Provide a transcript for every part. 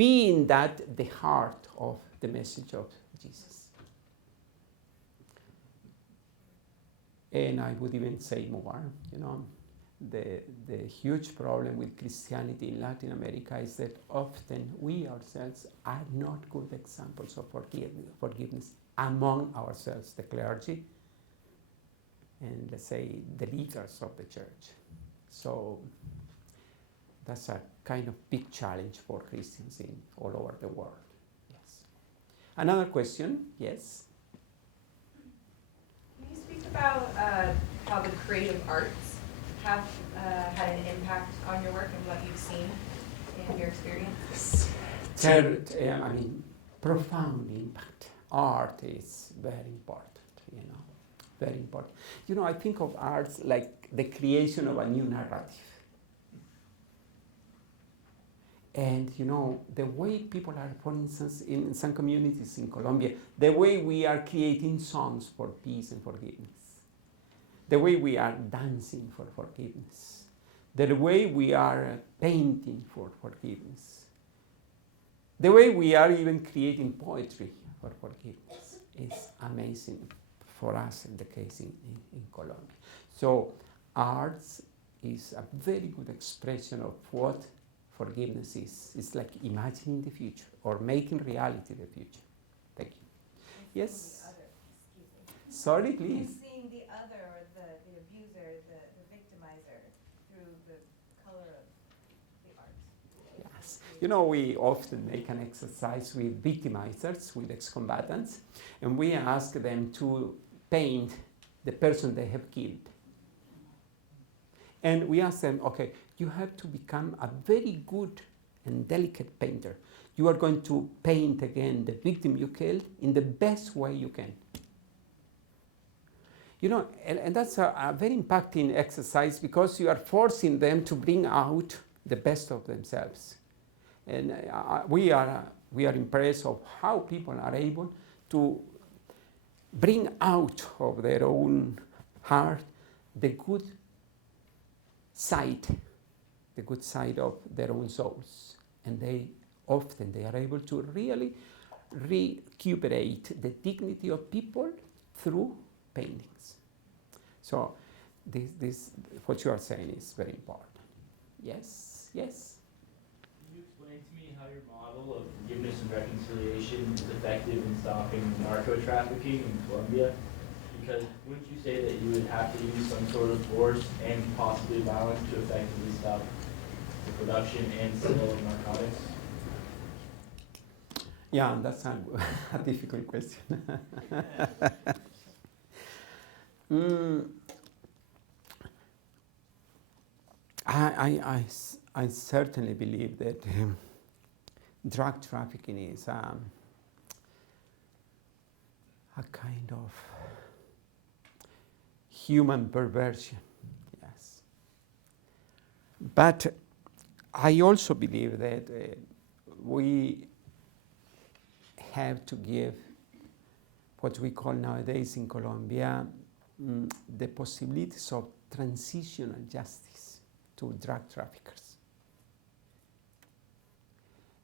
being that the heart of the message of Jesus. And I would even say more, the huge problem with Christianity in Latin America is that often we ourselves are not good examples of forgiveness among ourselves, the clergy, and let's say the leaders of the church. So that's a kind of big challenge for Christians all over the world. Yes. Another question, yes? Can you speak about how the creative arts have had an impact on your work and what you've seen in your experience? Profound impact. Art is very important, very important. I think of arts like the creation of a new narrative. And, the way people are, for instance, in some communities in Colombia, the way we are creating songs for peace and forgiveness, the way we are dancing for forgiveness, the way we are painting for forgiveness, the way we are even creating poetry for forgiveness is amazing for us in the case in Colombia. So arts is a very good expression of what forgiveness is. It's like imagining the future or making reality the future. Thank you. Yes? Sorry, please. Seeing the other, or the abuser, the victimizer, through the color of the art. Yes. We often make an exercise with victimizers, with ex-combatants, and we ask them to paint the person they have killed. And we ask them, okay, you have to become a very good and delicate painter. You are going to paint again the victim you killed in the best way you can. And that's a very impacting exercise because you are forcing them to bring out the best of themselves. And we are impressed of how people are able to bring out of their own heart the good side of their own souls. And they are able to really recuperate the dignity of people through paintings. So this what you are saying is very important. Yes? Can you explain to me how your model of forgiveness and reconciliation is effective in stopping narco-trafficking in Colombia? Because wouldn't you say that you would have to use some sort of force and possibly violence to effectively stop the production and sale of narcotics? Yeah, that's a difficult question. I certainly believe that drug trafficking is a kind of human perversion, yes. But I also believe that we have to give what we call nowadays in Colombia the possibilities of transitional justice to drug traffickers.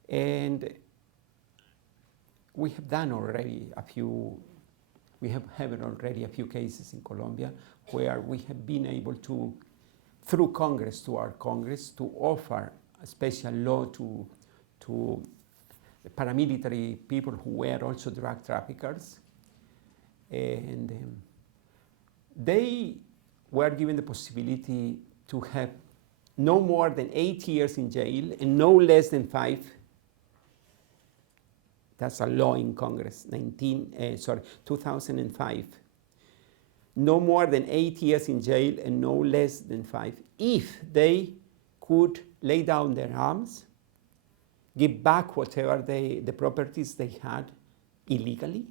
And we have done already a few cases in Colombia where we have been able to, through Congress, to offer a special law to paramilitary people who were also drug traffickers. And they were given the possibility to have no more than 8 years in jail and no less than 5. That's a law in Congress, 2005. No more than 8 years in jail and no less than 5 if they could lay down their arms, give back whatever the properties they had illegally,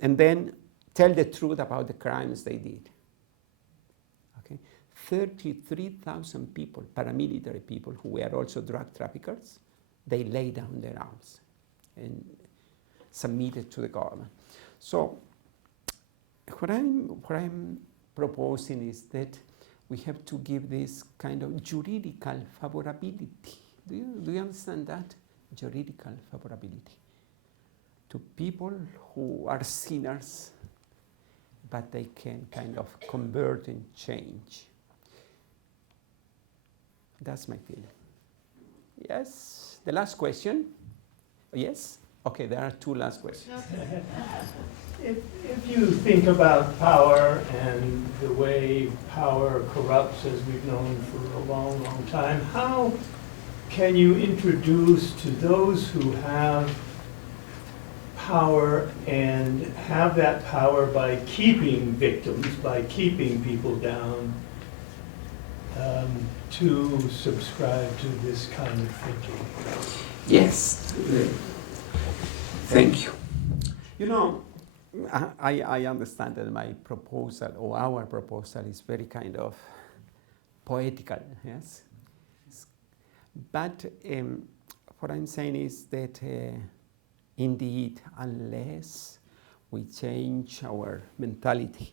and then tell the truth about the crimes they did. Okay? 33,000 people, paramilitary people who were also drug traffickers, they laid down their arms and submitted to the government. So what I'm proposing is that we have to give this kind of juridical favorability Do you understand that? Juridical favorability. To people who are sinners, but they can kind of convert and change. That's my feeling. Yes? The last question? Yes? Okay, there are two last questions. If you think about power and the way power corrupts, as we've known for a long, long time, how can you introduce to those who have power and have that power by keeping victims, by keeping people down, to subscribe to this kind of thinking? Yes. Thank you. You know, I understand that my proposal, or our proposal, is very kind of poetical, yes? But what I'm saying is that indeed, unless we change our mentality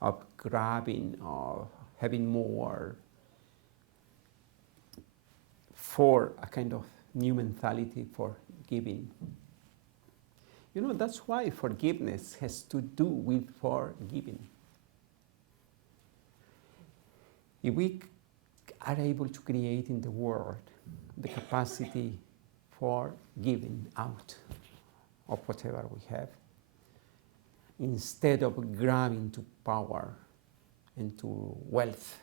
of grabbing or having more for a kind of new mentality for giving. You know, that's why forgiveness has to do with forgiving. If we are able to create in the world the capacity for giving out of whatever we have, instead of grabbing to power and to wealth,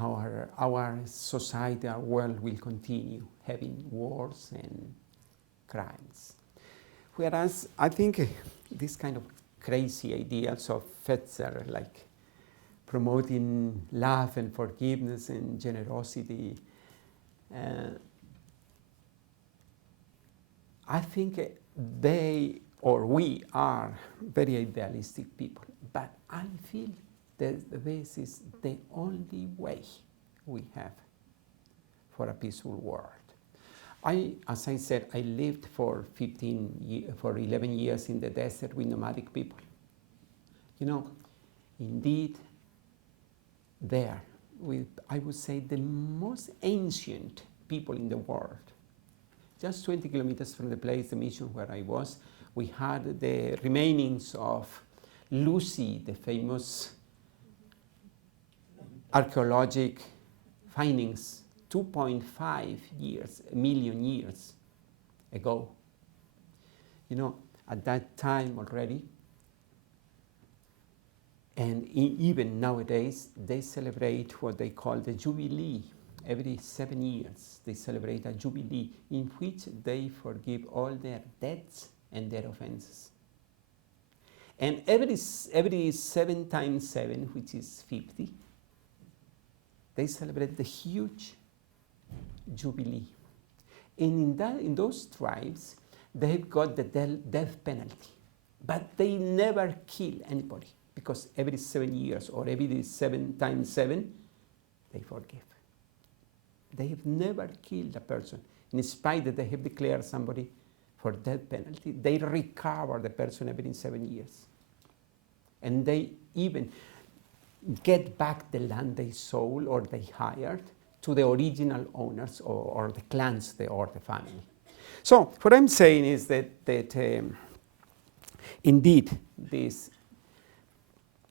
our society, our world will continue having wars and crimes. Whereas I think this kind of crazy ideas of Fetzer, like promoting love and forgiveness and generosity, I think they or we are very idealistic people, but I feel that this is the only way we have for a peaceful world. As I said, I lived for 11 years in the desert with nomadic people. You know, indeed, there, with, I would say, the most ancient people in the world. Just 20 kilometers from the place, the mission where I was, we had the remainings of Lucy, the famous archaeological findings 2.5 million years ago. You know, at that time already, and even nowadays, they celebrate what they call the Jubilee. Every 7 years, they celebrate a Jubilee in which they forgive all their debts and their offenses. And every 7 times 7, which is 50, they celebrate the huge Jubilee. And in those tribes, they've got the death penalty. But they never kill anybody, because every 7 years, or every 7 times 7, they forgive. They have never killed a person. In spite that they have declared somebody for death penalty, they recover the person every 7 years. And they even get back the land they sold or they hired to the original owners or the clans or the family. So what I'm saying is that indeed this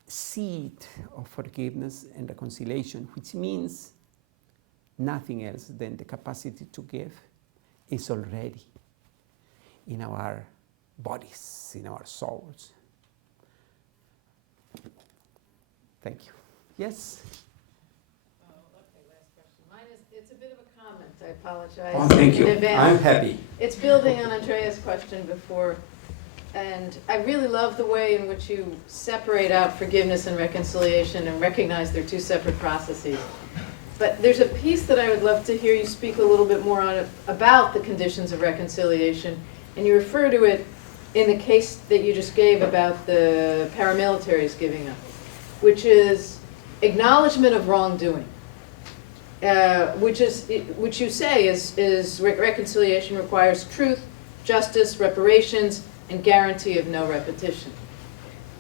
seed of forgiveness and reconciliation, which means nothing else than the capacity to give, is already in our bodies, in our souls. Thank you. Yes? Okay, last question. Mine is, it's a bit of a comment. I apologize. Oh, thank you. in advance. I'm happy. It's building on Andrea's question before, and I really love the way in which you separate out forgiveness and reconciliation and recognize they're two separate processes. But there's a piece that I would love to hear you speak a little bit more on about the conditions of reconciliation, and you refer to it in the case that you just gave about the paramilitaries giving up, which is acknowledgement of wrongdoing, which you say is reconciliation requires truth, justice, reparations, and guarantee of no repetition.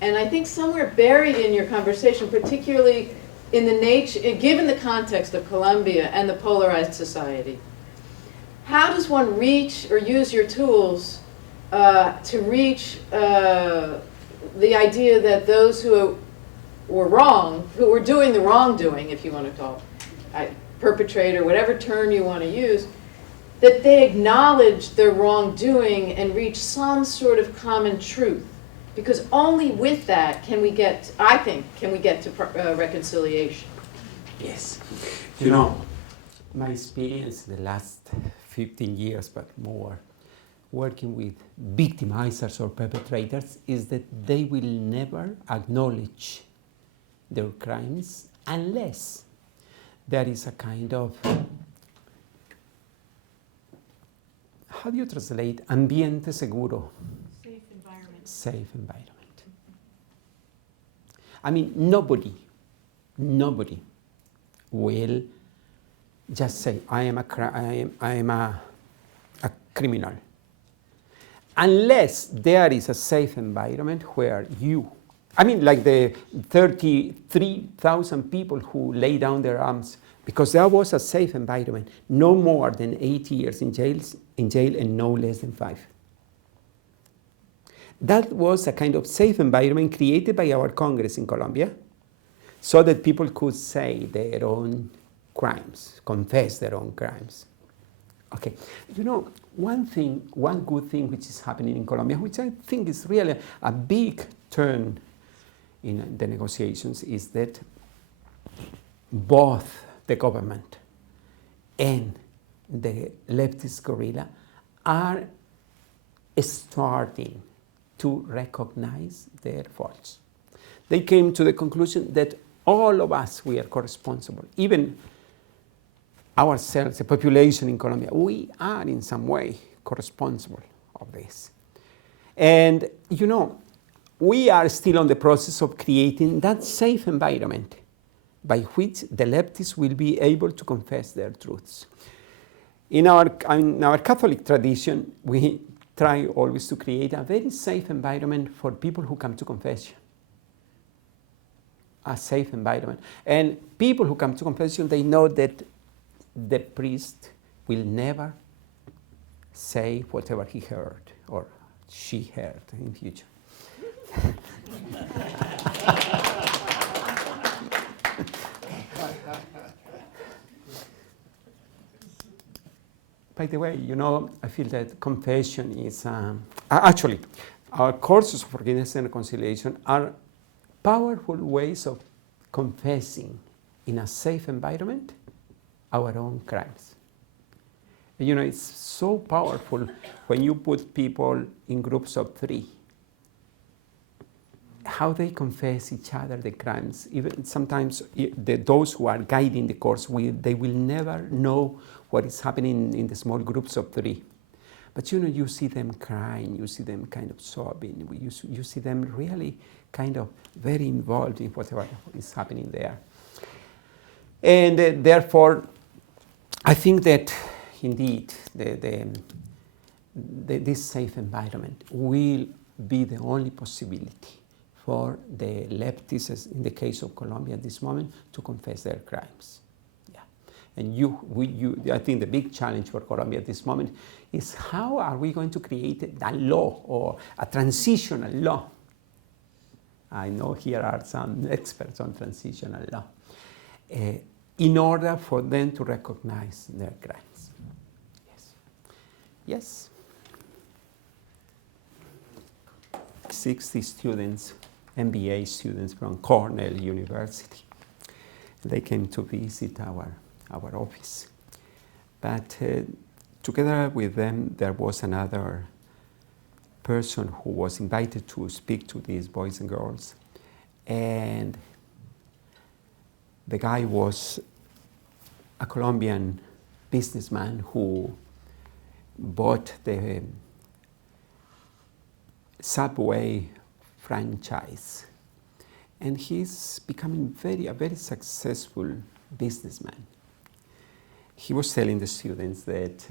And I think somewhere buried in your conversation, particularly in the nature, given the context of Colombia and the polarized society, how does one reach or use your tools to reach the idea that those who were wrong, who were doing the wrongdoing, if you want to call it, perpetrator, whatever term you want to use, that they acknowledge their wrongdoing and reach some sort of common truth? Because only with that can we get, I think, can we get to reconciliation. Yes. You know, my experience in the last 15 years, but more, working with victimizers or perpetrators is that they will never acknowledge their crimes unless there is a kind of, how do you translate? Ambiente seguro. Safe environment. Safe environment. I mean, nobody will just say, I am a criminal. Unless there is a safe environment where you, I mean, like the 33,000 people who lay down their arms, because there was a safe environment, no more than 8 years in jail and no less than 5. That was a kind of safe environment created by our Congress in Colombia, so that people could say their own crimes, confess their own crimes. Okay, you know, one good thing which is happening in Colombia, which I think is really a big turn in the negotiations, is that both the government and the leftist guerrilla are starting to recognize their faults. They came to the conclusion that all of us, we are co-responsible, even ourselves, the population in Colombia, we are in some way co-responsible of this. And, you know, we are still on the process of creating that safe environment by which the leftists will be able to confess their truths. In our Catholic tradition, we try always to create a very safe environment for people who come to confession. A safe environment. And people who come to confession, they know that the priest will never say whatever he heard or she heard in future. By the way, you know, I feel that confession is, actually, our courses of forgiveness and reconciliation are powerful ways of confessing in a safe environment our own crimes. And, you know, it's so powerful when you put people in groups of 3. How they confess each other the crimes. Even sometimes those who are guiding the course, they will never know what is happening in the small groups of 3. But you know, you see them crying, you see them kind of sobbing, you see them really kind of very involved in whatever is happening there. And therefore, I think that indeed this safe environment will be the only possibility for the leftists, in the case of Colombia at this moment, to confess their crimes. Yeah. And I think the big challenge for Colombia at this moment is how are we going to create a law or a transitional law? I know here are some experts on transitional law, in order for them to recognize their crimes. Yes. Yes. 60 students, MBA students from Cornell University. They came to visit our office. But together with them, there was another person who was invited to speak to these boys and girls. And the guy was a Colombian businessman who bought the Subway franchise. And he's becoming a very successful businessman. He was telling the students that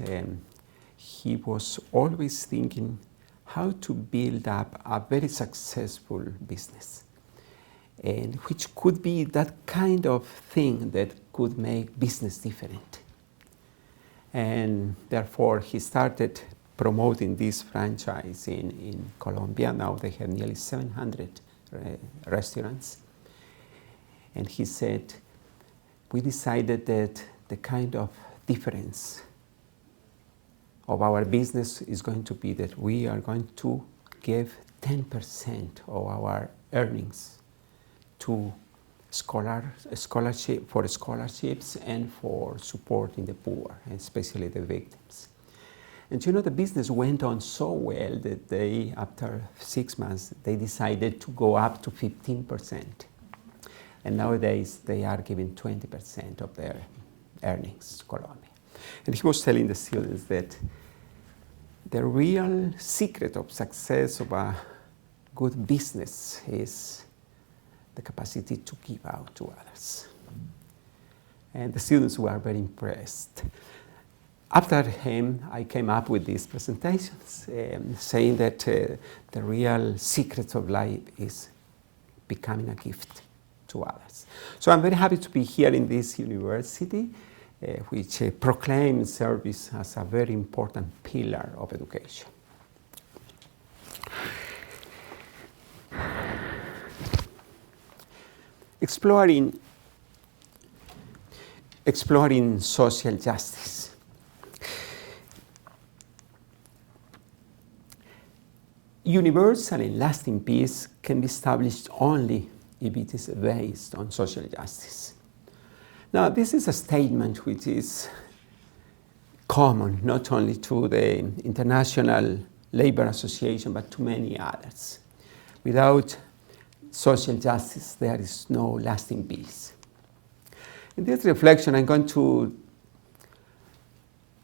he was always thinking how to build up a very successful business. and which could be that kind of thing that could make business different. And therefore, he started promoting this franchise in Colombia. Now they have nearly 700 restaurants. And he said, we decided that the kind of difference of our business is going to be that we are going to give 10% of our earnings to scholarships and for supporting the poor, especially the victims. And you know, the business went on so well that they, after 6 months, they decided to go up to 15%. And nowadays, they are giving 20% of their earnings to Colombia. And he was telling the students that the real secret of success of a good business is the capacity to give out to others. And the students were very impressed. After him, I came up with these presentations saying that the real secret of life is becoming a gift to others. So I'm very happy to be here in this university, which proclaims service as a very important pillar of education. Exploring social justice. Universal and lasting peace can be established only if it is based on social justice. Now, this is a statement which is common not only to the International Labor Association, but to many others. Without social justice, there is no lasting peace. In this reflection, I'm going to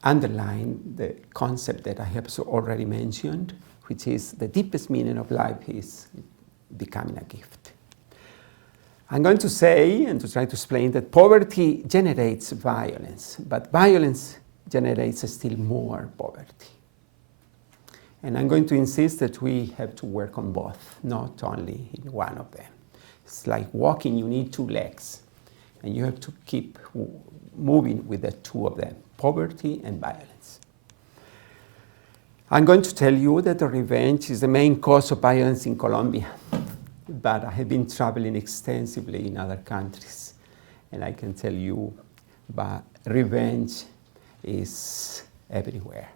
underline the concept that I have already mentioned, which is the deepest meaning of life is becoming a gift. I'm going to say and to try to explain that poverty generates violence, but violence generates still more poverty. And I'm going to insist that we have to work on both, not only in one of them. It's like walking, you need 2 legs, and you have to keep moving with the 2 of them, poverty and violence. I'm going to tell you that the revenge is the main cause of violence in Colombia, but I have been traveling extensively in other countries, and I can tell you that revenge is everywhere.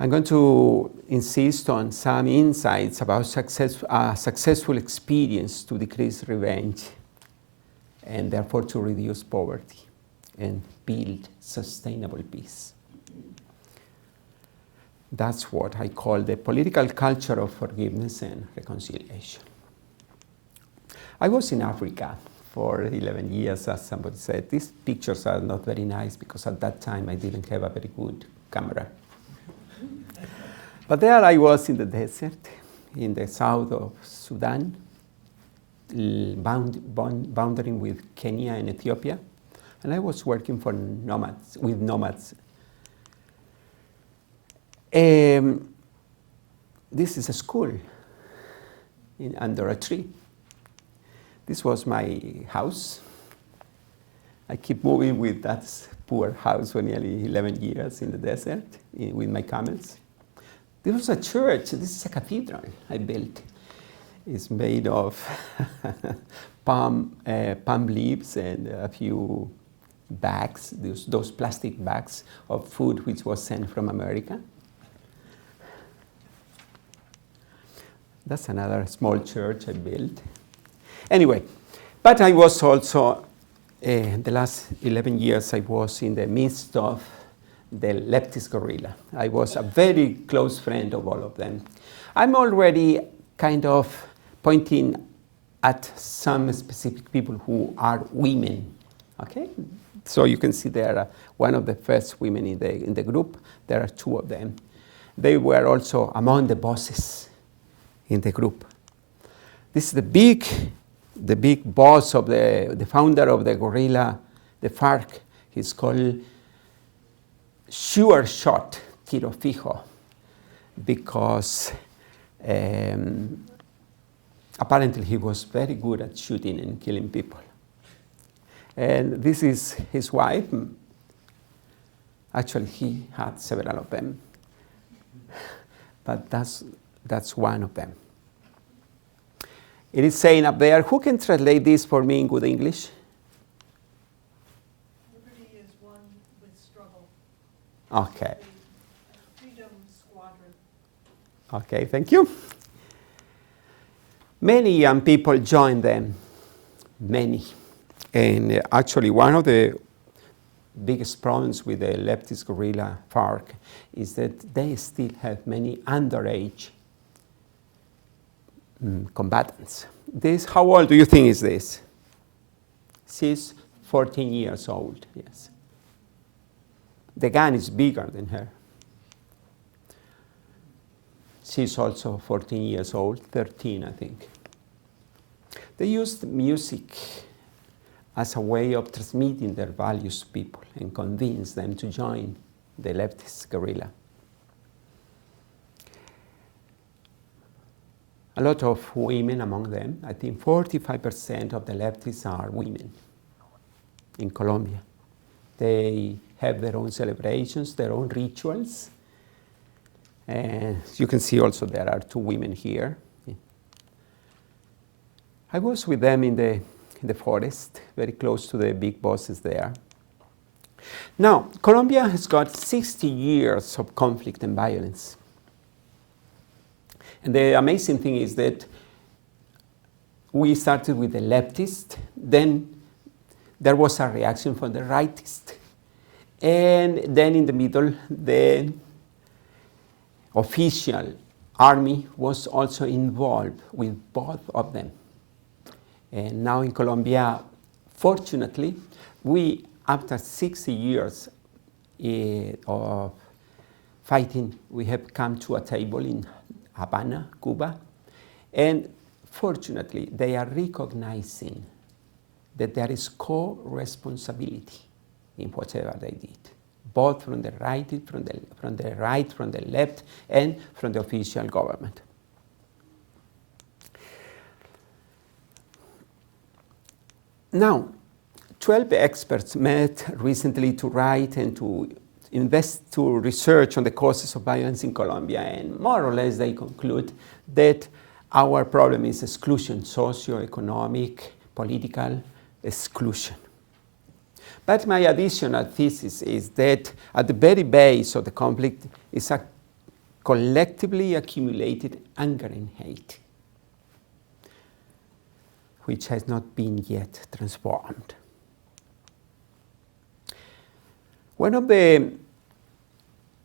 I'm going to insist on some insights about successful experience to decrease revenge and therefore to reduce poverty and build sustainable peace. That's what I call the political culture of forgiveness and reconciliation. I was in Africa for 11 years, as somebody said. These pictures are not very nice because at that time I didn't have a very good camera. But there I was in the desert, in the south of Sudan, bounding with Kenya and Ethiopia, and I was working for with nomads. This is a school under a tree. This was my house. I keep moving with that poor house for nearly 11 years in the desert with my camels. This was a church. This is a cathedral I built. It's made of palm leaves and a few bags, those plastic bags of food which was sent from America. That's another small church I built. Anyway, but I was also, the last 11 years, I was in the midst of the leftist guerrilla. I was a very close friend of all of them. I'm already kind of pointing at some specific people who are women, okay? So you can see there one of the first women in the group. There are 2 of them. They were also among the bosses in the group. This is the big boss of the founder of the guerrilla, the FARC. He's called Sure Shot Tiro Fijo because apparently he was very good at shooting and killing people. And this is his wife. Actually, he had several of them, but that's one of them. It is saying up there, who can translate this for me in good English? Liberty is one with struggle. Okay. The Freedom Squadron. Okay, thank you. Many young people joined them, many. And actually, one of the biggest problems with the leftist guerrilla FARC is that they still have many underage combatants. This, how old do you think is this? She's 14 years old, yes. The gun is bigger than her. She's also 14 years old, 13, I think. They used music as a way of transmitting their values to people and convince them to join the leftist guerrilla. A lot of women among them, I think 45% of the leftists are women in Colombia. They have their own celebrations, their own rituals. And you can see also there are 2 women here. I was with them in the forest, very close to the big bosses there. Now, Colombia has got 60 years of conflict and violence. And the amazing thing is that we started with the leftist, then there was a reaction from the rightist. And then in the middle, the official army was also involved with both of them. And now in Colombia, fortunately, we, after 60 years of fighting, we have come to a table in Havana, Cuba, and fortunately, they are recognizing that there is co-responsibility in whatever they did, both from the right, from the left, and from the official government. Now, 12 experts met recently to write and to research on the causes of violence in Colombia, and more or less they conclude that our problem is exclusion, socio-economic, political exclusion. But my additional thesis is that at the very base of the conflict is a collectively accumulated anger and hate, which has not been yet transformed. One of the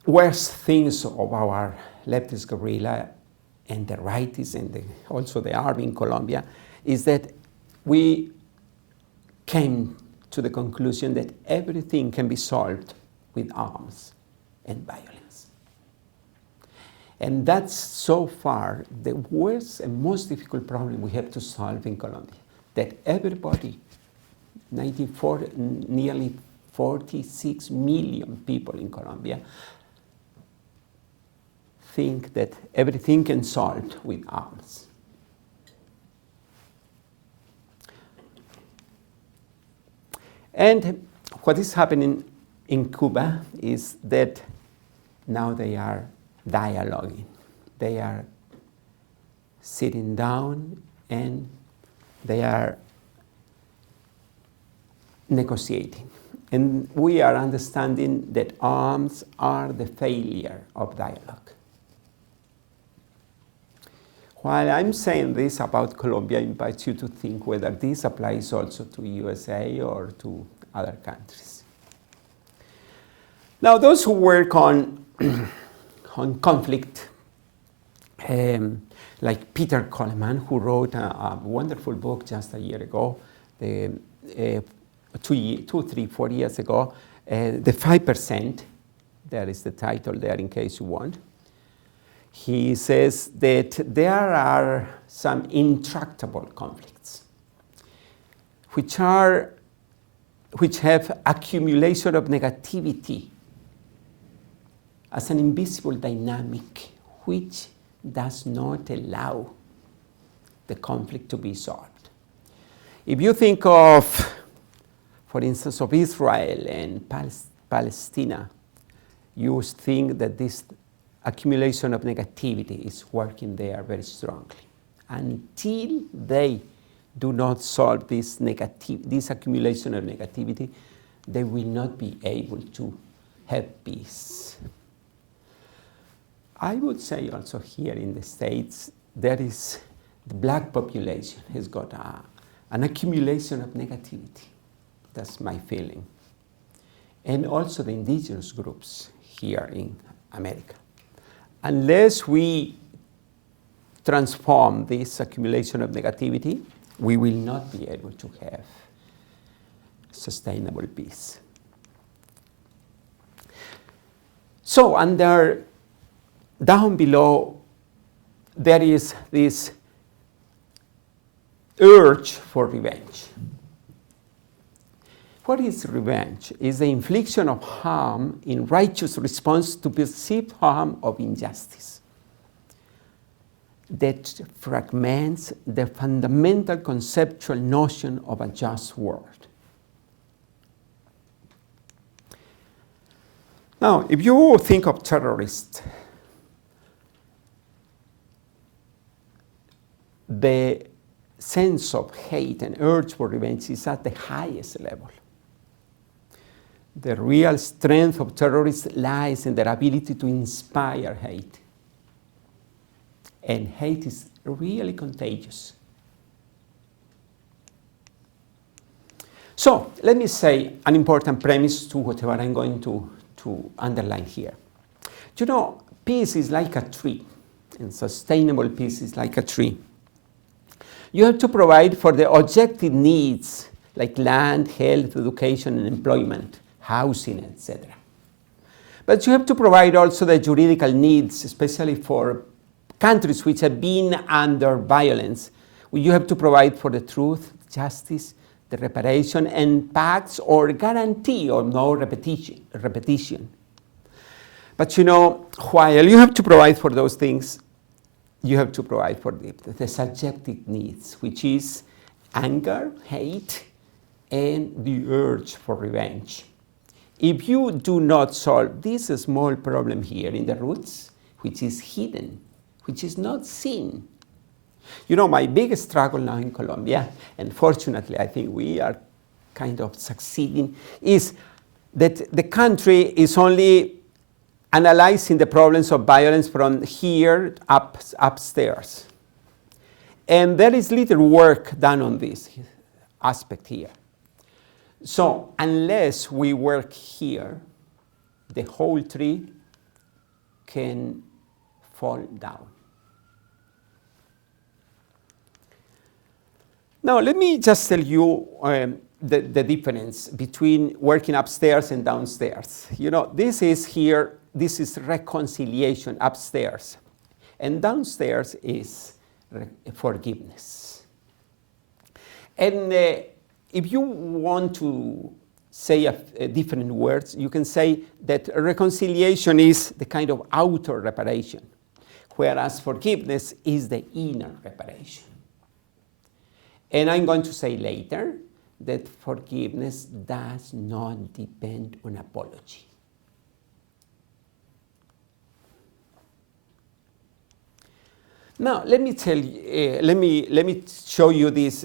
worst things of our leftist guerrilla and the rightists and also the army in Colombia is that we came to the conclusion that everything can be solved with arms and violence. And that's so far the worst and most difficult problem we have to solve in Colombia, that everybody, nearly 46 million people in Colombia, think that everything can be solved with arms. And what is happening in Cuba is that now they are dialoguing. They are sitting down and they are negotiating. And we are understanding that arms are the failure of dialogue. While I'm saying this about Colombia, I invite you to think whether this applies also to USA or to other countries. Now, those who work on conflict, like Peter Coleman, who wrote a wonderful book just a year ago, 4 years ago, the 5%, there is the title there in case you want. He says that there are some intractable conflicts which have accumulation of negativity as an invisible dynamic which does not allow the conflict to be solved. If you think of, for instance, of Israel and Palestine, you think that this accumulation of negativity is working there very strongly. Until they do not solve this accumulation of negativity, they will not be able to have peace. I would say also here in the States, there is the black population has got an accumulation of negativity. That's my feeling. And also the indigenous groups here in America. Unless we transform this accumulation of negativity, we will not be able to have sustainable peace. So down below, there is this urge for revenge. What is revenge? It's the infliction of harm in righteous response to perceived harm of injustice that fragments the fundamental conceptual notion of a just world. Now, if you think of terrorists, the sense of hate and urge for revenge is at the highest level. The real strength of terrorists lies in their ability to inspire hate. And hate is really contagious. So let me say an important premise to whatever I'm going to underline here. You know, peace is like a tree, and sustainable peace is like a tree. You have to provide for the objective needs like land, health, education, and employment, housing, etc. But you have to provide also the juridical needs, especially for countries which have been under violence. You have to provide for the truth, justice, the reparation, and pacts or guarantee of no repetition. But you know, while you have to provide for those things, you have to provide for the subjective needs, which is anger, hate, and the urge for revenge. If you do not solve this small problem here in the roots, which is hidden, which is not seen. You know, my biggest struggle now in Colombia, and fortunately I think we are kind of succeeding, is that the country is only analyzing the problems of violence from here upstairs. And there is little work done on this aspect here. So unless we work here, the whole tree can fall down. Now, let me just tell you the difference between working upstairs and downstairs. You know, this is reconciliation upstairs. And downstairs is forgiveness. And if you want to say different words, you can say that reconciliation is the kind of outer reparation, whereas forgiveness is the inner reparation. And I'm going to say later that forgiveness does not depend on apology. Now, let me tell you, let me show you this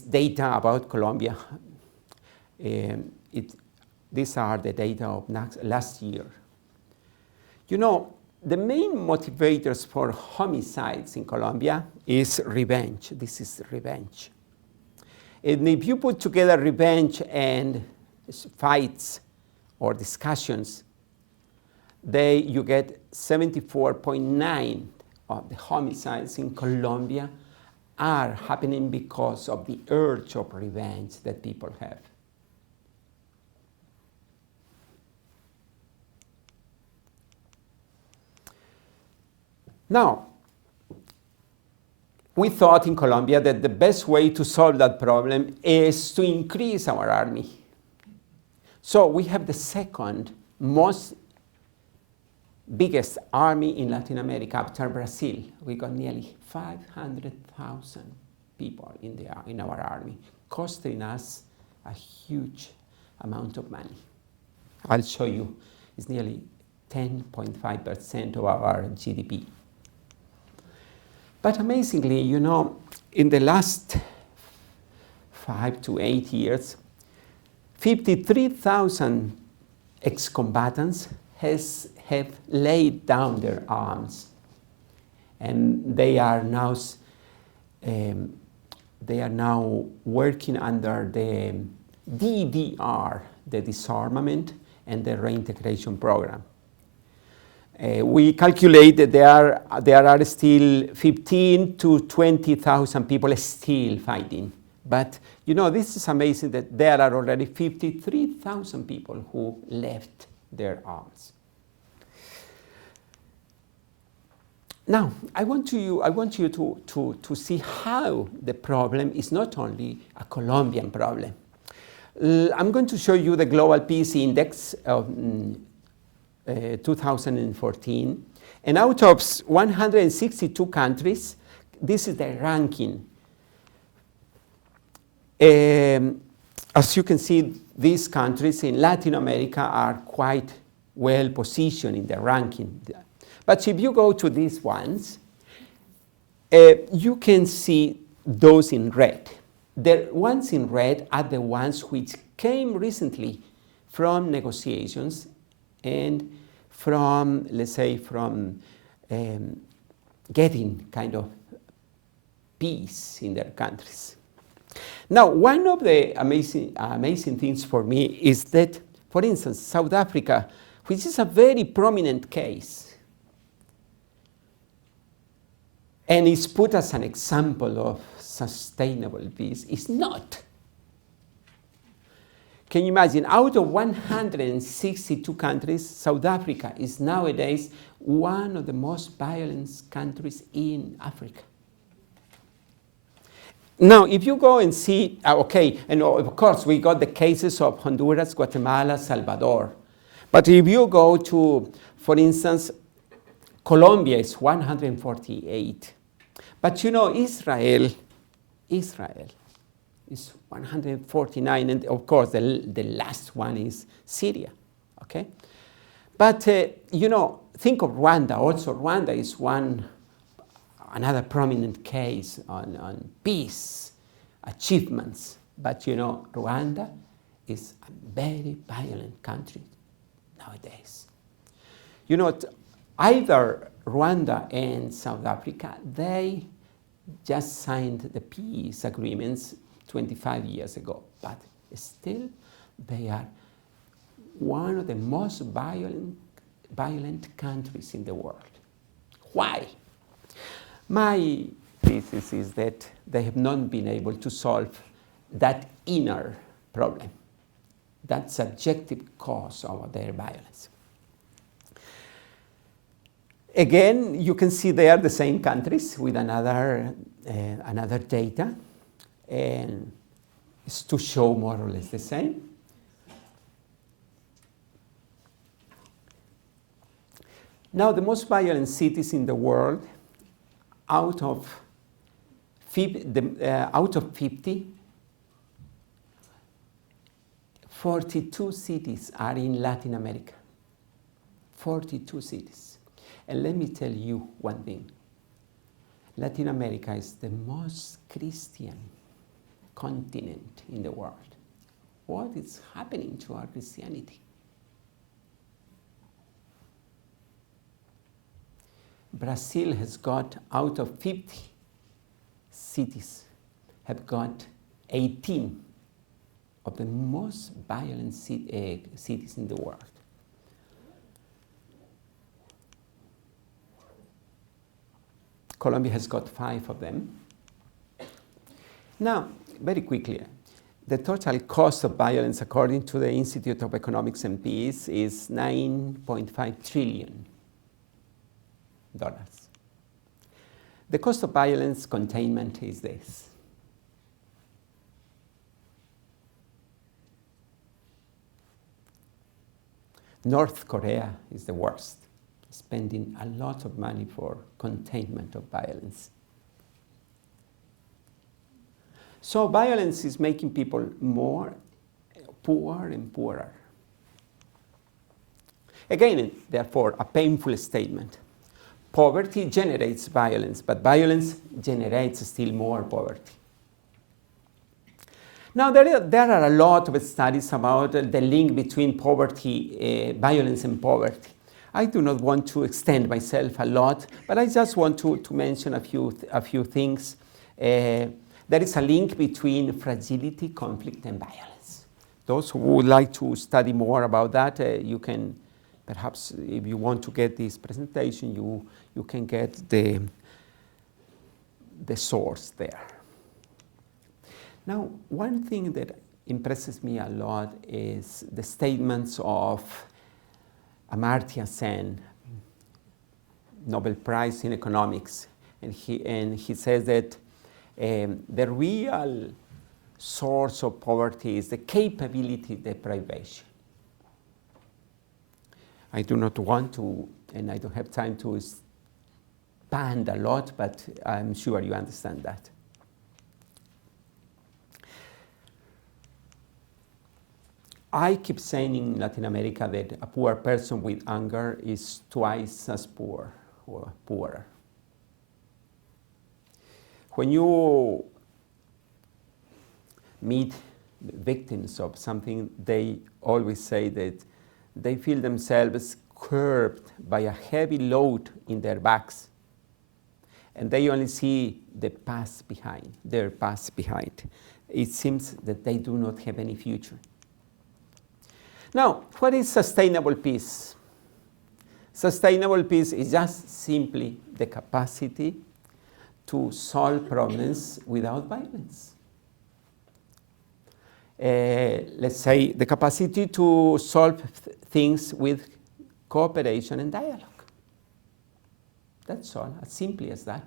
data about Colombia. These are the data of last year. You know, the main motivators for homicides in Colombia is revenge. This is revenge. And if you put together revenge and fights or discussions, you get 74.9 of the homicides in Colombia are happening because of the urge of revenge that people have. Now, we thought in Colombia that the best way to solve that problem is to increase our army. So we have the second most biggest army in Latin America after Brazil. We got nearly 500,000 people in our army, costing us a huge amount of money. I'll show you. It's nearly 10.5% of our GDP. But amazingly, you know, in the last 5 to 8 years, 53,000 ex-combatants have laid down their arms, and they are now working under the DDR, the disarmament and the reintegration program. We calculate that there are still 15 to 20,000 people still fighting. But you know, this is amazing that there are already 53,000 people who left their arms. Now, I want you to see how the problem is not only a Colombian problem. I'm going to show you the Global Peace Index of 2014. And out of 162 countries, this is the ranking. As you can see, these countries in Latin America are quite well positioned in the ranking. But if you go to these ones, you can see those in red. The ones in red are the ones which came recently from negotiations and from, let's say, from getting kind of peace in their countries. Now, one of the amazing things for me is that, for instance, South Africa, which is a very prominent case, and is put as an example of sustainable peace, is not. Can you imagine, out of 162 countries, South Africa is nowadays one of the most violent countries in Africa. Now, if you go and see, okay, and of course we got the cases of Honduras, Guatemala, Salvador. But if you go to, for instance, Colombia is 148. But you know, Israel is 149, and of course the last one is Syria, okay? But you know, think of Rwanda. Also, Rwanda is another prominent case on peace achievements. But you know, Rwanda is a very violent country nowadays. You know, either Rwanda and South Africa, they just signed the peace agreements 25 years ago, but still they are one of the most violent countries in the world. Why? My thesis is that they have not been able to solve that inner problem, that subjective cause of their violence. Again, you can see they are the same countries with another data, and it's to show more or less the same. Now, the most violent cities in the world, out of 50, 42 cities are in Latin America. 42 cities. And let me tell you one thing. Latin America is the most Christian continent in the world. What is happening to our Christianity? Brazil has got, out of 50 cities, have got 18 of the most violent cities in the world. Colombia has got 5 of them. Now, very quickly, the total cost of violence, according to the Institute of Economics and Peace, is $9.5 trillion. The cost of violence containment is this. North Korea is the worst. spending a lot of money for containment of violence. So violence is making people more poor and poorer. Again, therefore, a painful statement. Poverty generates violence, but violence generates still more poverty. Now, there are a lot of studies about the link between poverty, violence and poverty. I do not want to extend myself a lot, but I just want to mention a few things. There is a link between fragility, conflict, and violence. Those who would like to study more about that, you can, perhaps if you want to get this presentation, you can get the source there. Now, one thing that impresses me a lot is the statements of Amartya Sen, Nobel Prize in Economics. And he says that the real source of poverty is the capability deprivation. I do not want to, and I don't have time to expand a lot, but I'm sure you understand that. I keep saying in Latin America that a poor person with anger is twice as poor or poorer. When you meet victims of something, they always say that they feel themselves curbed by a heavy load in their backs, and they only see the past behind, their past behind. It seems that they do not have any future. Now, what is sustainable peace? Sustainable peace is just simply the capacity to solve problems without violence. Let's say the capacity to solve things with cooperation and dialogue. That's all, as simply as that.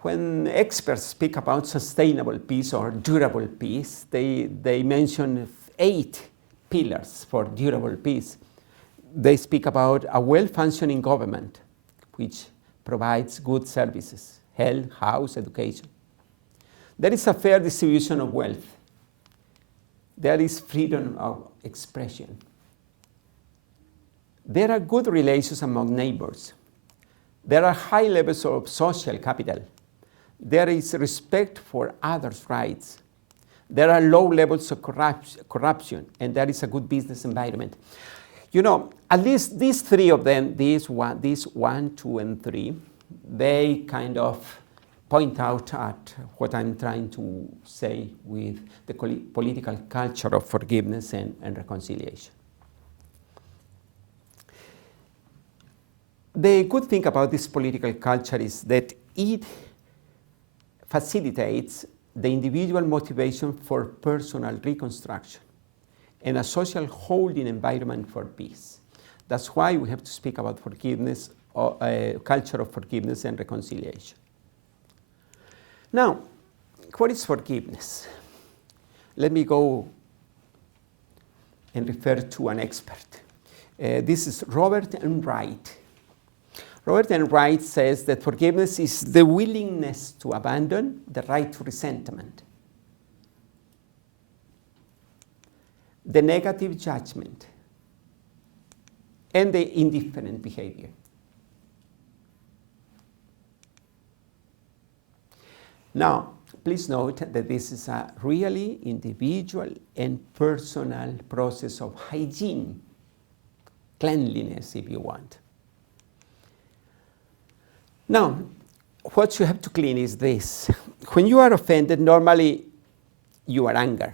When experts speak about sustainable peace or durable peace, they mention 8 pillars for durable peace. They speak about a well-functioning government, which provides good services, health, house, education. There is a fair distribution of wealth. There is freedom of expression. There are good relations among neighbors. There are high levels of social capital. There is respect for others' rights. There are low levels of corruption, and there is a good business environment. You know, at least these 3 of them, these 1, 2, and 3, they kind of point out at what I'm trying to say with the political culture of forgiveness and reconciliation. The good thing about this political culture is that it facilitates the individual motivation for personal reconstruction and a social holding environment for peace. That's why we have to speak about forgiveness, a culture of forgiveness and reconciliation. Now, what is forgiveness? Let me go and refer to an expert. This is Robert N. Wright. Robert N. Wright says that forgiveness is the willingness to abandon the right to resentment, the negative judgment, and the indifferent behavior. Now, please note that this is a really individual and personal process of hygiene, cleanliness, if you want. Now, what you have to clean is this. When you are offended, normally you are angry.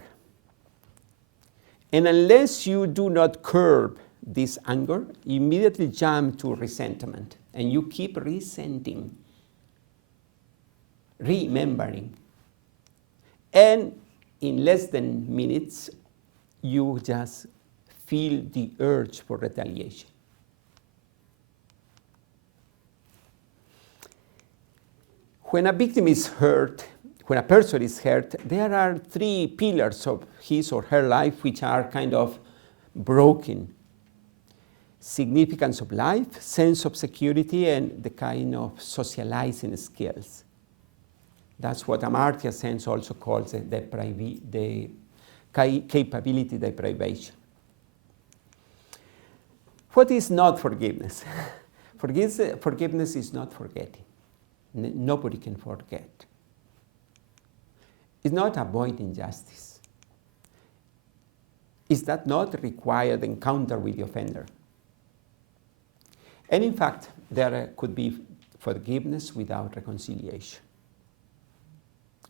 And unless you do not curb this anger, you immediately jump to resentment. And you keep resenting, remembering. And in less than minutes, you just feel the urge for retaliation. When a victim is hurt, when a person is hurt, there are 3 pillars of his or her life which are kind of broken. significance of life, sense of security, and the kind of socializing skills. That's what Amartya Sen also calls the capability deprivation. What is not forgiveness? Forgiveness is not forgetting. Nobody can forget. It's not avoiding justice. Is that not required encounter with the offender? And in fact, there could be forgiveness without reconciliation,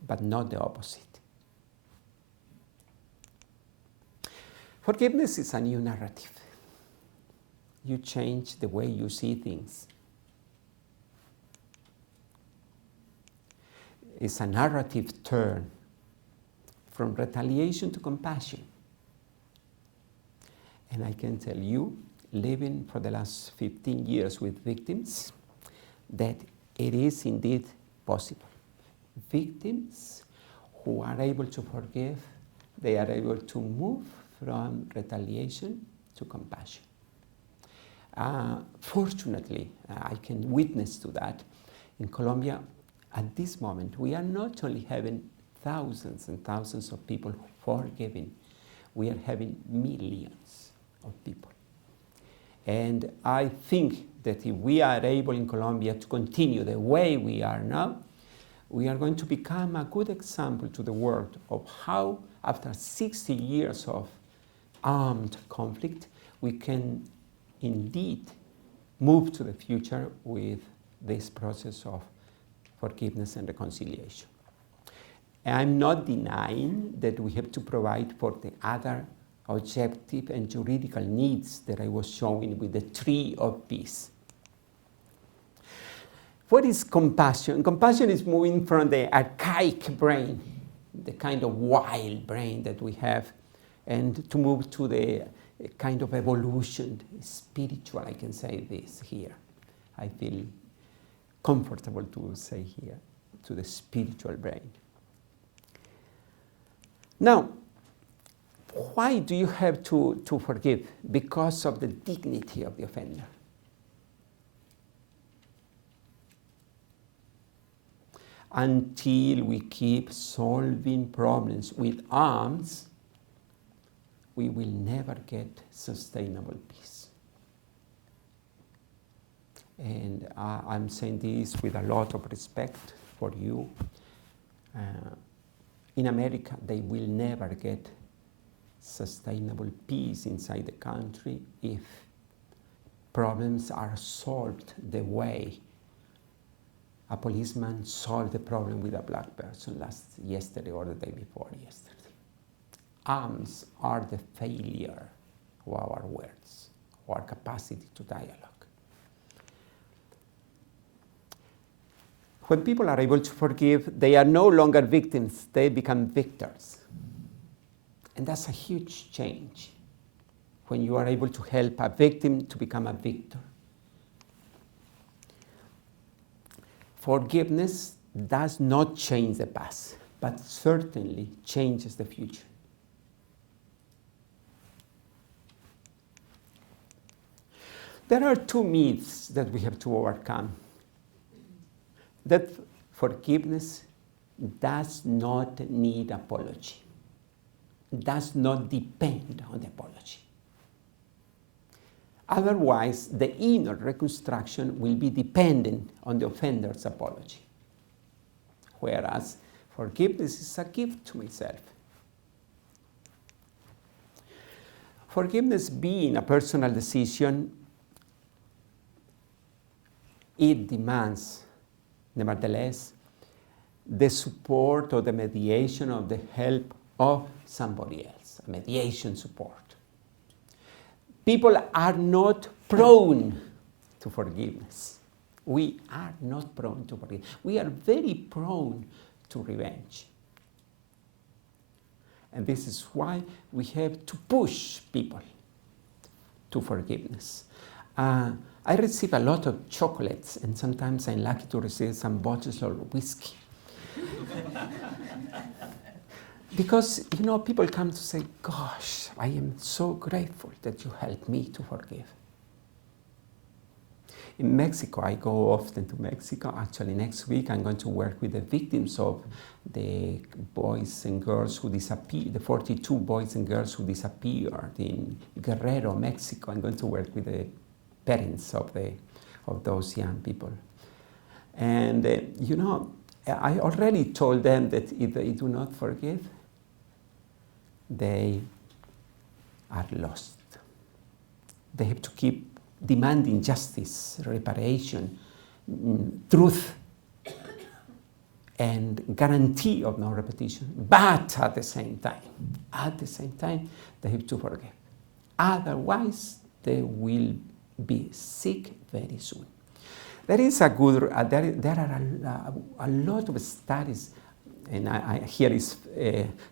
but not the opposite. Forgiveness is a new narrative. You change the way you see things. It's a narrative turn from retaliation to compassion. And I can tell you, living for the last 15 years with victims, that it is indeed possible. Victims who are able to forgive, they are able to move from retaliation to compassion. Fortunately, I can witness to that. In Colombia, at this moment, we are not only having thousands and thousands of people forgiving, we are having millions of people. And I think that if we are able in Colombia to continue the way we are now, we are going to become a good example to the world of how, after 60 years of armed conflict, we can indeed move to the future with this process of forgiveness and reconciliation. I'm not denying that we have to provide for the other objective and juridical needs that I was showing with the tree of peace. What is compassion? Compassion is moving from the archaic brain, the kind of wild brain that we have, and to move to the kind of evolution, spiritual, I can say this here. I feel comfortable to say here, to the spiritual brain. Now, why do you have to forgive? Because of the dignity of the offender. Until we keep solving problems with arms, we will never get sustainable peace. And I'm saying this with a lot of respect for you. In America, they will never get sustainable peace inside the country if problems are solved the way a policeman solved the problem with a black person yesterday or the day before yesterday. Arms are the failure of our words, our capacity to dialogue. When people are able to forgive, they are no longer victims, they become victors. And that's a huge change when you are able to help a victim to become a victor. Forgiveness does not change the past, but certainly changes the future. There are two myths that we have to overcome. That forgiveness does not need apology, does not depend on the apology. Otherwise, the inner reconstruction will be dependent on the offender's apology. Whereas forgiveness is a gift to myself. Forgiveness being a personal decision, it demands, nevertheless, the support or the mediation or the help of somebody else, a mediation support. People are not prone to forgiveness. We are not prone to forgiveness. We are very prone to revenge. And this is why we have to push people to forgiveness. I receive a lot of chocolates, and sometimes I'm lucky to receive some bottles of whiskey. Because, people come to say, gosh, I am so grateful that you helped me to forgive. In Mexico, I go often to Mexico. Actually, next week I'm going to work with the victims of the boys and girls who disappeared, the 42 boys and girls who disappeared in Guerrero, Mexico. I'm going to work with the parents of those young people. And I already told them that if they do not forgive, they are lost. They have to keep demanding justice, reparation, truth, and guarantee of no repetition. But at the same time, they have to forgive. Otherwise, they will be sick very soon. There is a good, there are a lot of studies, and here is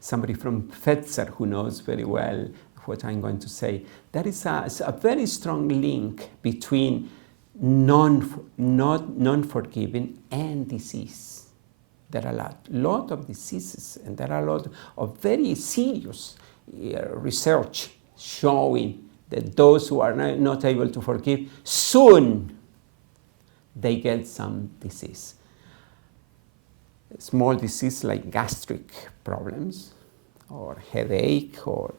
somebody from Fetzer who knows very well what I'm going to say. There is a very strong link between non-forgiving and disease. There are a lot of diseases, and there are a lot of very serious research showing that those who are not able to forgive, soon they get some disease. Small disease like gastric problems, or headache, or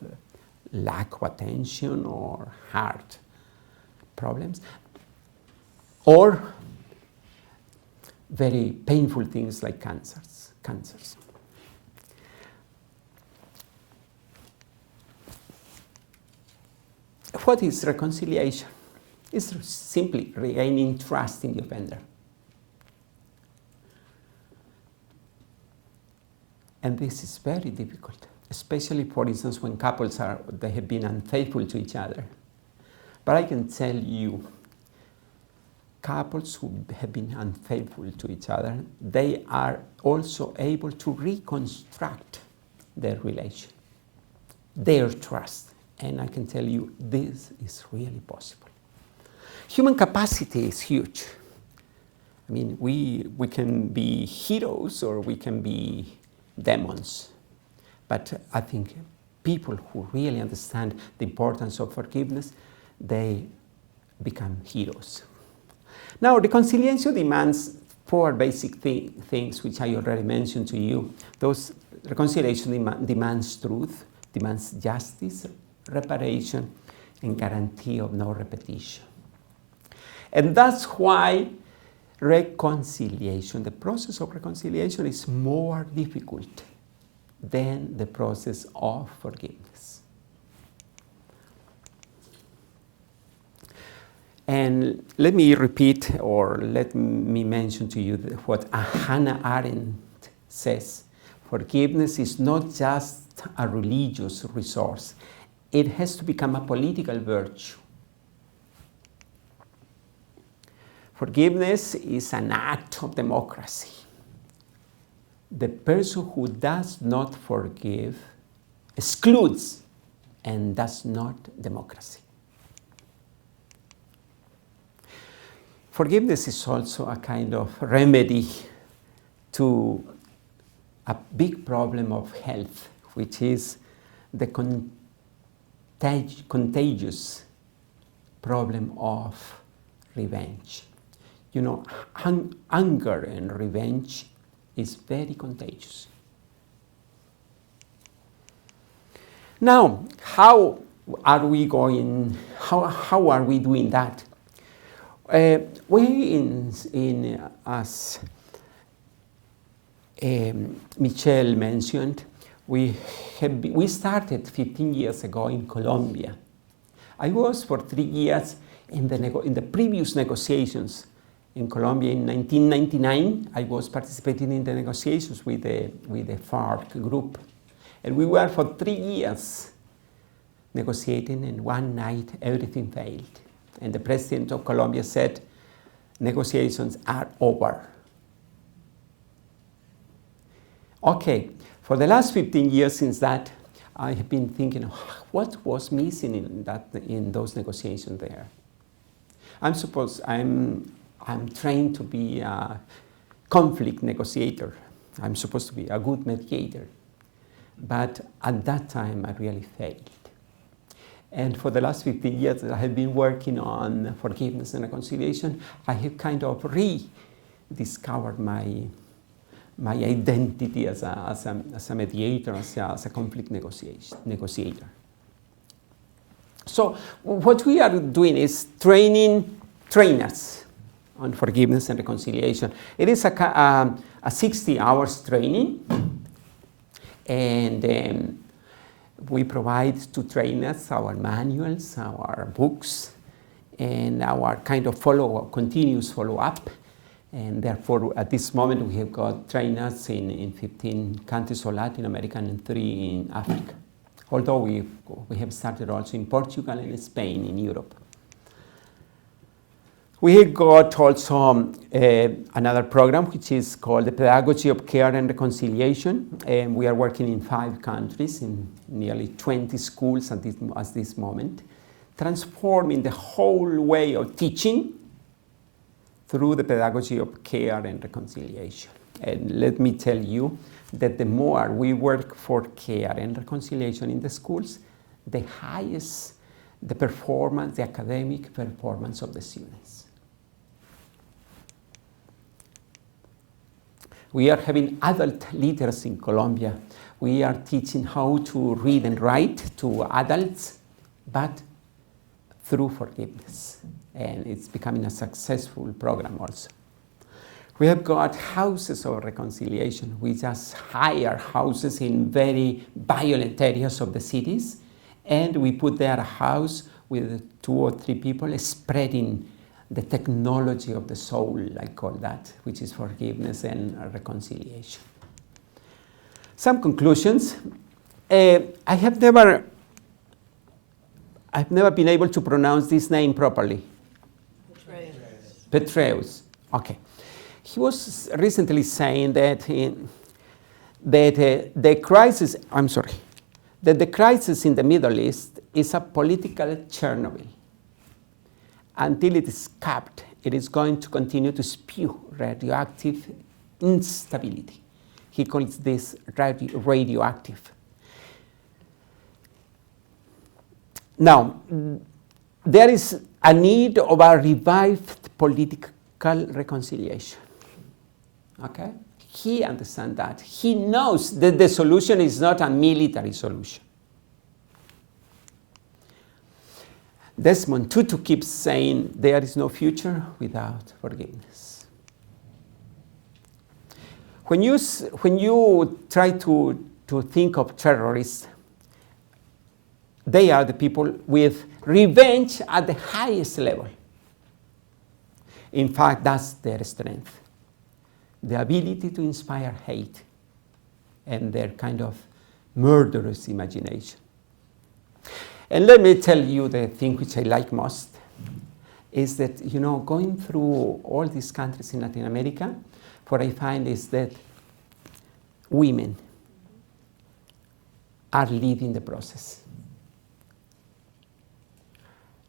lack of attention, or heart problems, or very painful things like cancers. What is reconciliation? It's simply regaining trust in the offender. And this is very difficult, especially, for instance, when couples they have been unfaithful to each other. But I can tell you, couples who have been unfaithful to each other, they are also able to reconstruct their relation, their trust. And I can tell you, this is really possible. Human capacity is huge. I mean, we can be heroes or we can be demons. But I think people who really understand the importance of forgiveness, they become heroes. Now, reconciliation demands 4 basic things, which I already mentioned to you. Those reconciliation demands truth, demands justice, reparation, and guarantee of no repetition. And that's why reconciliation, the process of reconciliation, is more difficult than the process of forgiveness. And let me repeat, or let me mention to you what Hannah Arendt says. Forgiveness is not just a religious resource. It has to become a political virtue. Forgiveness is an act of democracy. The person who does not forgive excludes, and that's not democracy. Forgiveness is also a kind of remedy to a big problem of health, which is the contagious problem of revenge. You know, anger and revenge is very contagious. Now, how are we doing that? As Michelle mentioned, we started 15 years ago in Colombia. I was for 3 years in the previous negotiations in Colombia. In 1999, I was participating in the negotiations with the FARC group. And we were for 3 years negotiating, and one night everything failed. And the president of Colombia said, negotiations are over. Okay, for the last 15 years since that, I have been thinking, what was missing in those negotiations there? I'm trained to be a conflict negotiator. I'm supposed to be a good mediator. But at that time, I really failed. And for the last 15 years, I have been working on forgiveness and reconciliation. I have kind of rediscovered my identity as a mediator, as a conflict negotiator. So what we are doing is training trainers on forgiveness and reconciliation. It is a 60 hours training, and we provide to trainers our manuals, our books, and our kind of continuous follow-up. And therefore, at this moment, we have got trainers in 15 countries of Latin America and 3 in Africa. Although we have started also in Portugal and Spain in Europe. We have got also another program which is called the Pedagogy of Care and Reconciliation, and we are working in 5 countries, in nearly 20 schools at this moment, transforming the whole way of teaching through the pedagogy of care and reconciliation. And let me tell you that the more we work for care and reconciliation in the schools, the highest the performance, the academic performance of the students. We are having adult literacy in Colombia. We are teaching how to read and write to adults, but through forgiveness. And it's becoming a successful program also. We have got houses of reconciliation. We just hire houses in very violent areas of the cities, and we put there a house with 2 or 3 people spreading the technology of the soul, I call that, which is forgiveness and reconciliation. Some conclusions. I've never been able to pronounce this name properly. Petraeus. Okay. He was recently saying that the crisis in the Middle East is a political Chernobyl. Until it is capped, it is going to continue to spew radioactive instability. He calls this radioactive. Now, there is a need of a revived political reconciliation. Okay? He understands that. He knows that the solution is not a military solution. Desmond Tutu keeps saying there is no future without forgiveness. When you try to think of terrorists, they are the people with revenge at the highest level. In fact, that's their strength. The ability to inspire hate and their kind of murderous imagination. And let me tell you the thing which I like most is that, going through all these countries in Latin America, what I find is that women are leading the process.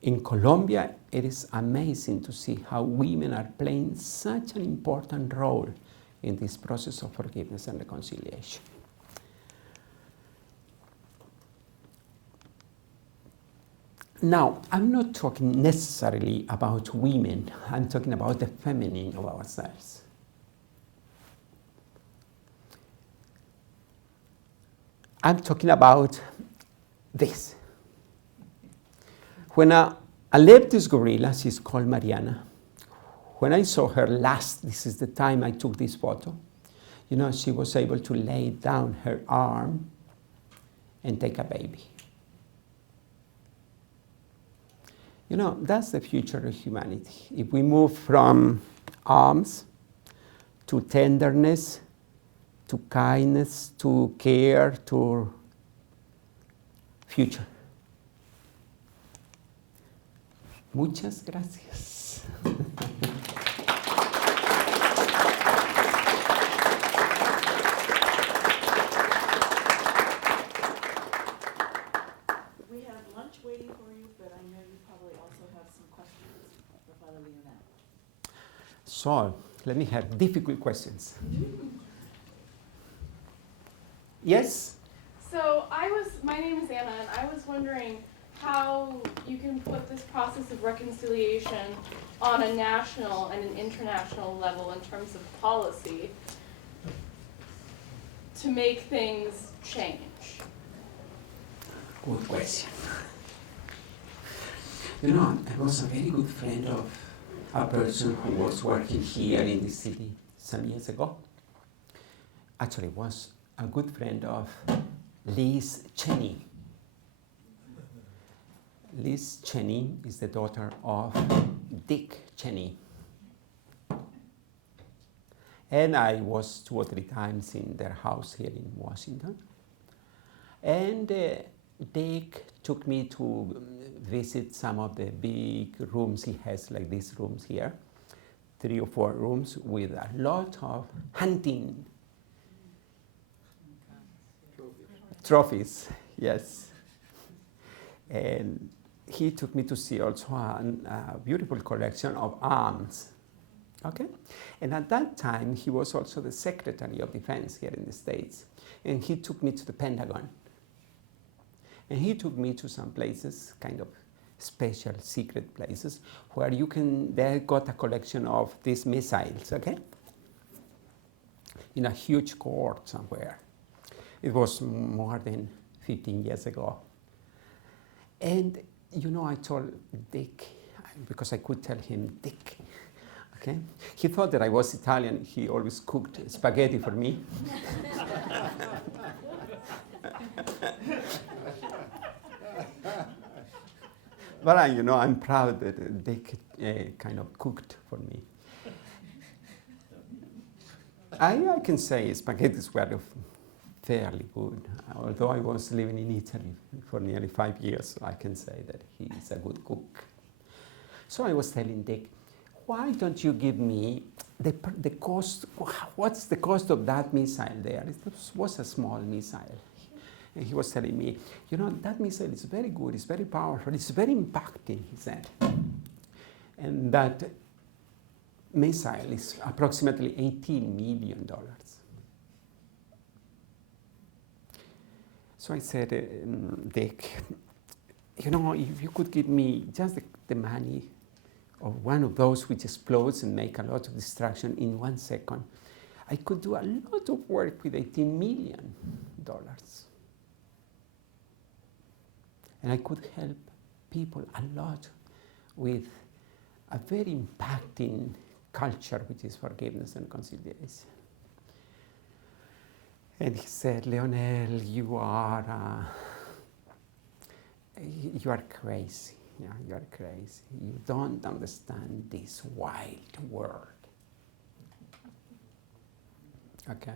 In Colombia, it is amazing to see how women are playing such an important role in this process of forgiveness and reconciliation. Now, I'm not talking necessarily about women. I'm talking about the feminine of ourselves. I'm talking about this. When a leftist gorilla, she's called Mariana, when I saw her last, this is the time I took this photo, she was able to lay down her arm and take a baby. That's the future of humanity. If we move from arms to tenderness, to kindness, to care, to future. Muchas gracias. We have lunch waiting for you, but I know you probably also have some questions for Father Leonel. So, let me have difficult questions. Yes? So my name is Anna, and I was wondering, how you can put this process of reconciliation on a national and an international level in terms of policy to make things change. Good question. You know, I was a very good friend of a person who was working here in the city some years ago. Actually, was a good friend of Liz Cheney. Liz Cheney is the daughter of Dick Cheney. And I was 2 or 3 times in their house here in Washington. And Dick took me to visit some of the big rooms. He has like these rooms here, 3 or 4 rooms with a lot of hunting trophies, yes. And he took me to see also a beautiful collection of arms, okay? And at that time, he was also the Secretary of Defense here in the States. And he took me to the Pentagon. And he took me to some places, kind of special secret places, where you can, they got a collection of these missiles, okay? In a huge court somewhere. It was more than 15 years ago. And, you know, I told Dick, because I could tell him, Dick, okay? He thought that I was Italian. He always cooked spaghetti for me. But you know, I'm proud that Dick kind of cooked for me. I can say spaghettis were fairly good. Although I was living in Italy for nearly 5 years, I can say that he is a good cook. So I was telling Dick, why don't you give me the cost, what's the cost of that missile there? It was a small missile. And he was telling me, you know, that missile is very good, it's very powerful, it's very impacting, he said. And that missile is approximately $18 million. So I said, Dick, you know, if you could give me just the money of one of those which explodes and make a lot of destruction in 1 second, I could do a lot of work with $18 million. And I could help people a lot with a very impacting culture, which is forgiveness and conciliation. And he said, Leonel, you are crazy. Yeah, you are crazy. You don't understand this wild world. Okay?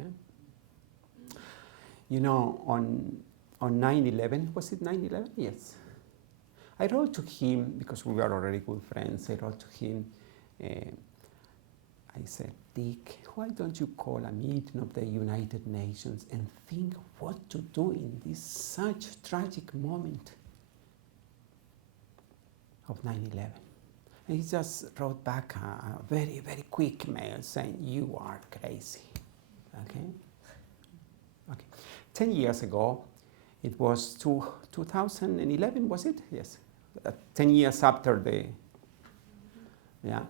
You know, on 9/11, was it 9/11? Yes. I wrote to him, because we were already good friends, I wrote to him, I said, Dick, why don't you call a meeting of the United Nations and think what to do in this such tragic moment of 9/11? And he just wrote back a very, very quick mail saying, you are crazy, okay? Okay. 10 years ago, it was 2011, was it? Yes. 10 years after the, yeah.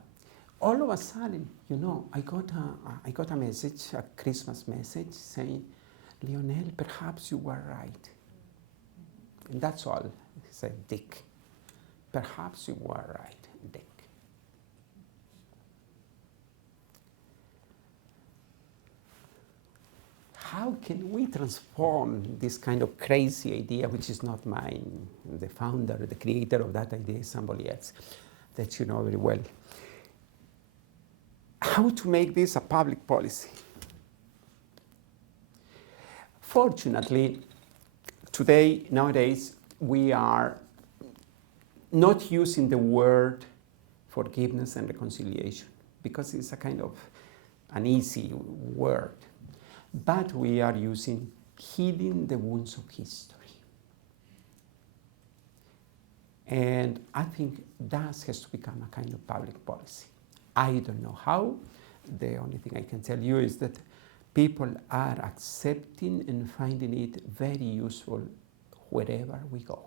All of a sudden, you know, I got a message, a Christmas message saying, Leonel, perhaps you were right. And that's all. He said, Dick, perhaps you were right, Dick. How can we transform this kind of crazy idea, which is not mine? The founder, the creator of that idea is somebody else that you know very well. How to make this a public policy? Fortunately, nowadays, we are not using the word forgiveness and reconciliation because it's a kind of an easy word. But we are using healing the wounds of history. And I think that has to become a kind of public policy. I don't know how. The only thing I can tell you is that people are accepting and finding it very useful wherever we go.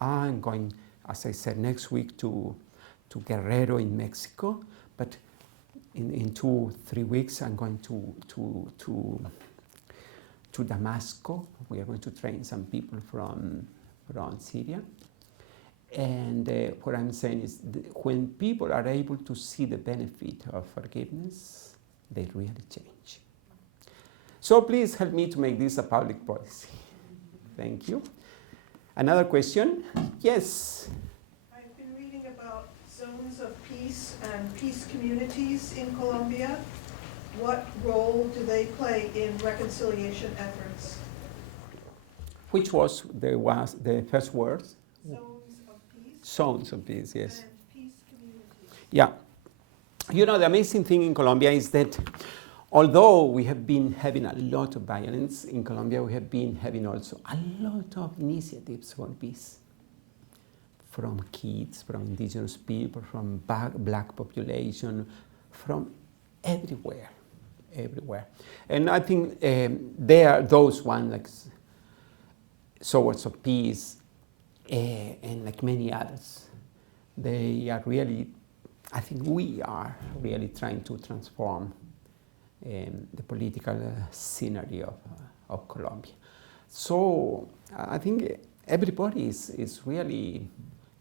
I'm going, as I said, next week to Guerrero in Mexico, but in 2-3 weeks I'm going to Damascus. We are going to train some people from Syria. And what I'm saying is when people are able to see the benefit of forgiveness, they really change. So please help me to make this a public policy. Thank you. Another question? Yes. I've been reading about zones of peace and peace communities in Colombia. What role do they play in reconciliation efforts? Which was the first word? Zones of peace Zones of peace, yes. and peace communities. Yeah. You know, the amazing thing in Colombia is that although we have been having a lot of violence in Colombia, we have been having also a lot of initiatives for peace. From kids, from indigenous people, from black population, from everywhere. And I think there are those ones like Swords of Peace and like many others. They are really, I think we are really trying to transform the political scenery of Colombia. So I think everybody is really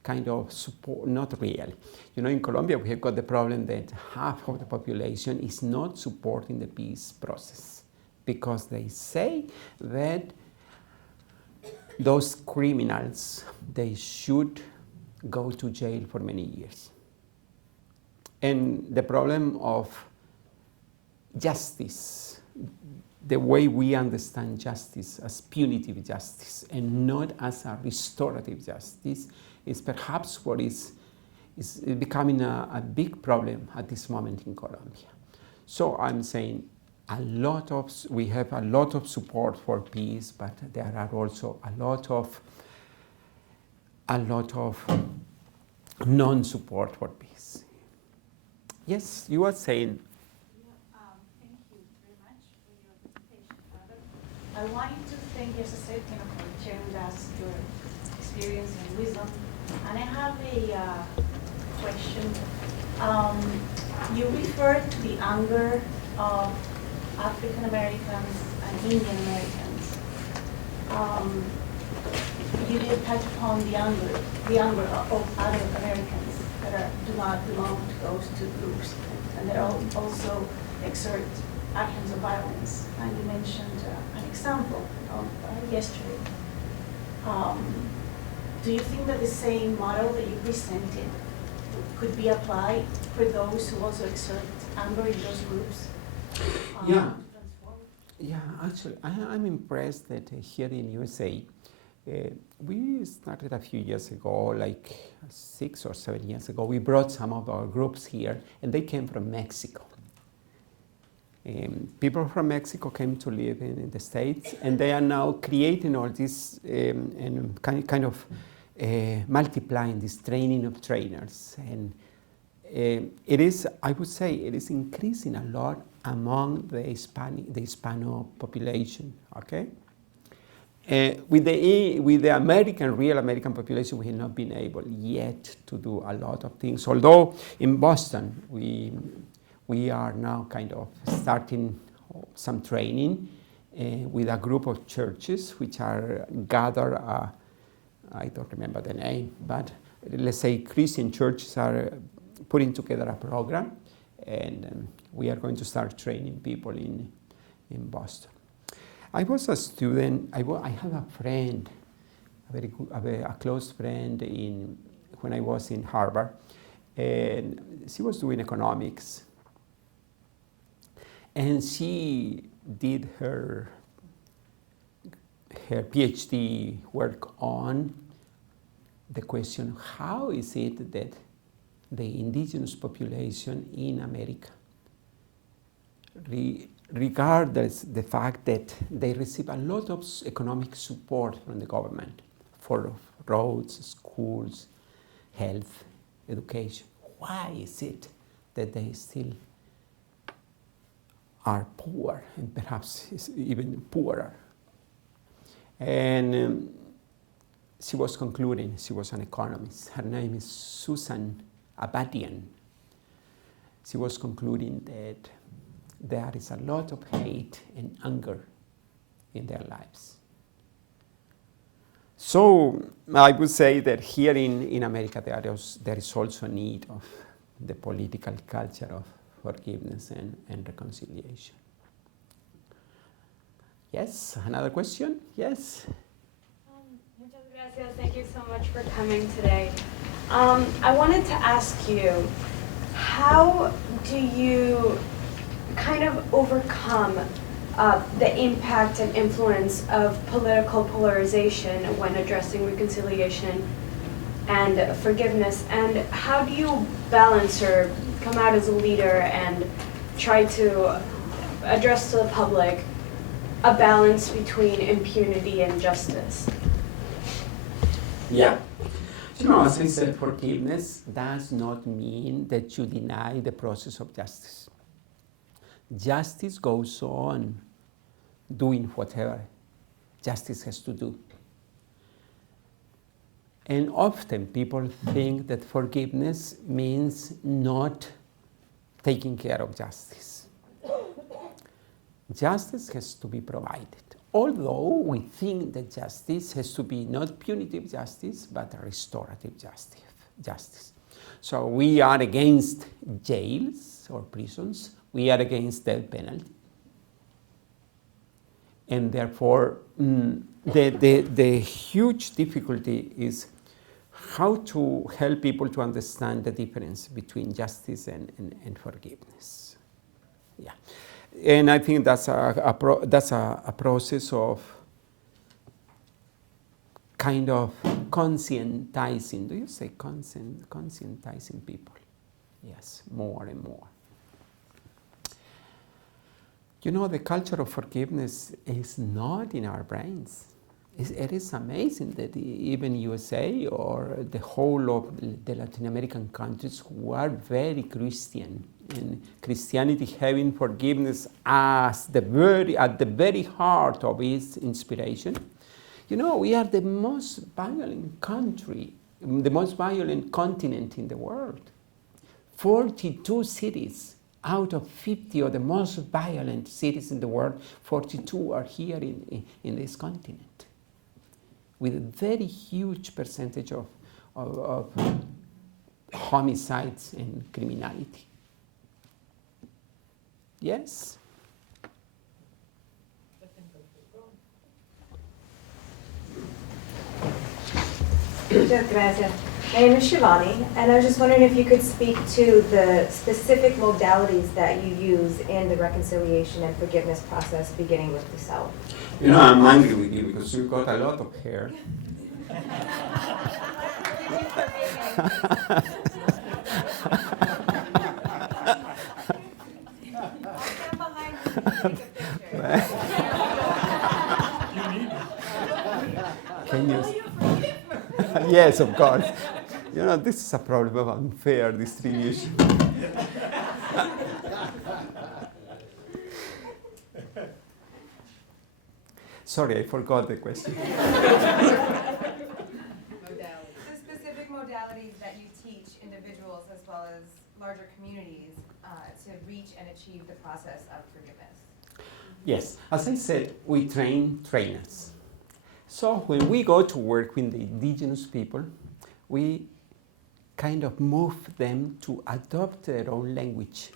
kind of support, not really. You know, in Colombia we have got the problem that half of the population is not supporting the peace process because they say that those criminals, they should go to jail for many years. And the problem of justice, the way we understand justice as punitive justice and not as a restorative justice, is perhaps what is becoming a big problem at this moment in Colombia. So I'm saying we have a lot of support for peace, but there are also a lot of non-support for peace. Yes, you are saying. Thank you very much for your presentation. I wanted to thank you, as I said, for sharing with us your experience and wisdom. And I have a question. You referred to the anger of African Americans and Indian Americans. You did touch upon the anger of other Americans that do not belong to those two groups, and that also exert actions of violence. And you mentioned an example of yesterday. Do you think that the same model that you presented could be applied for those who also exert anger in those groups? Yeah. Yeah, actually, I'm impressed that here in USA, we started a few years ago, like 6 or 7 years ago. We brought some of our groups here, and they came from Mexico. People from Mexico came to live in the States, and they are now creating all this and kind of multiplying this training of trainers. And it is, I would say, it is increasing a lot among the Hispano population, okay? With the real American population, we have not been able yet to do a lot of things. Although in Boston, we are now kind of starting some training with a group of churches which are gathered, I don't remember the name, but let's say Christian churches are putting together a program, and we are going to start training people in Boston. I was a student, I had a friend, a close friend when I was in Harvard, and she was doing economics. And she did her PhD work on the question, how is it that the indigenous population in America, regardless the fact that they receive a lot of economic support from the government for roads, schools, health, education, why is it that they still are poor and perhaps even poorer? And she was concluding, she was an economist. Her name is Susan Abadian. She was concluding that there is a lot of hate and anger in their lives. So I would say that here in America there is also a need of the political culture of forgiveness and reconciliation. Yes, another question? Yes? Muchas gracias. Thank you so much for coming today. I wanted to ask you, how do you kind of overcome the impact and influence of political polarization when addressing reconciliation and forgiveness? And how do you balance or come out as a leader and try to address to the public a balance between impunity and justice? Yeah. You know, as I said, forgiveness does not mean that you deny the process of justice. Justice goes on doing whatever justice has to do. And often people think that forgiveness means not taking care of justice. Justice has to be provided. Although we think that justice has to be not punitive justice, but restorative justice. So we are against jails or prisons. We are against death penalty. And therefore, the huge difficulty is how to help people to understand the difference between justice and forgiveness. Yeah. And I think that's a process of kind of conscientizing. Do you say conscientizing people? Yes, more and more. You know, the culture of forgiveness is not in our brains. It is amazing that even USA or the whole of the Latin American countries who are very Christian, and Christianity having forgiveness as at the very heart of its inspiration. You know, we are the most violent country, the most violent continent in the world. 42 cities out of 50 of the most violent cities in the world, 42 are here in this continent, with a very huge percentage of homicides and criminality. Yes? Muchas gracias. My name is Shivani, and I was just wondering if you could speak to the specific modalities that you use in the reconciliation and forgiveness process, beginning with the self. You know, I'm angry with you because you've got a lot of hair. Can you? Yes, of course. You know, this is a problem of unfair distribution. Sorry, I forgot the question. The specific modalities that you teach individuals as well as larger communities to reach and achieve the process of forgiveness. Yes, as I said, we train trainers. So when we go to work with the indigenous people, we kind of move them to adopt their own language,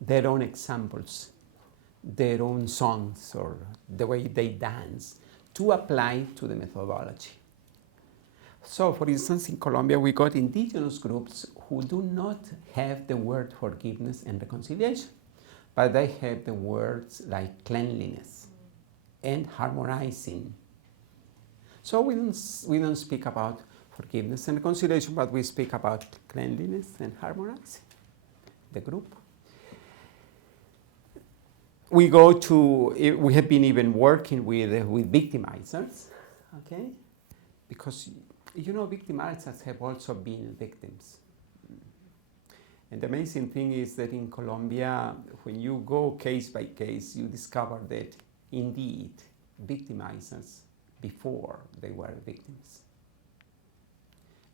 their own examples, their own songs, or the way they dance, to apply to the methodology. So, for instance, in Colombia, we got indigenous groups who do not have the word forgiveness and reconciliation, but they have the words like cleanliness and harmonizing. So we don't speak about forgiveness and reconciliation, but we speak about cleanliness and harmonizing the group. We have been even working with victimizers, okay? Because, you know, victimizers have also been victims. And the amazing thing is that in Colombia, when you go case by case, you discover that indeed victimizers before they were victims.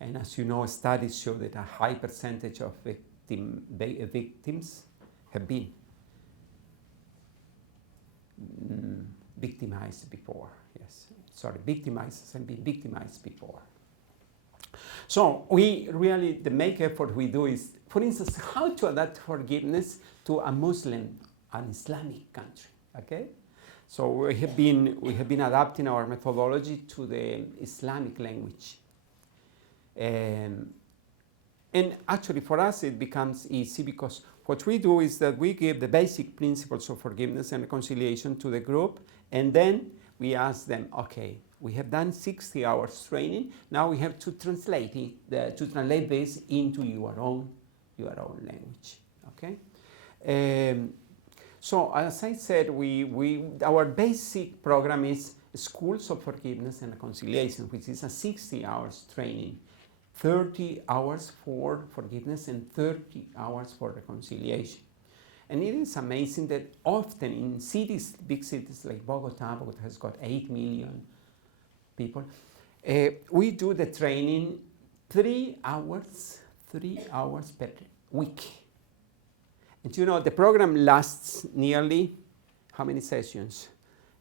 And as you know, studies show that a high percentage of victims have been victimized before. Yes, sorry, victimized and been victimized before. So we really, the main effort we do is, for instance, how to adapt forgiveness to a Muslim, an Islamic country. Okay, so we have been adapting our methodology to the Islamic language. And actually for us it becomes easy because what we do is that we give the basic principles of forgiveness and reconciliation to the group, and then we ask them, okay, we have done 60 hours training, now we have to translate this into your own language. Okay? So as I said, our basic program is Schools of Forgiveness and Reconciliation, which is a 60 hours training. 30 hours for forgiveness and 30 hours for reconciliation. And it is amazing that often in cities, big cities like Bogata has got 8 million people, we do the training 3 hours per week. And you know, the program lasts nearly, how many sessions?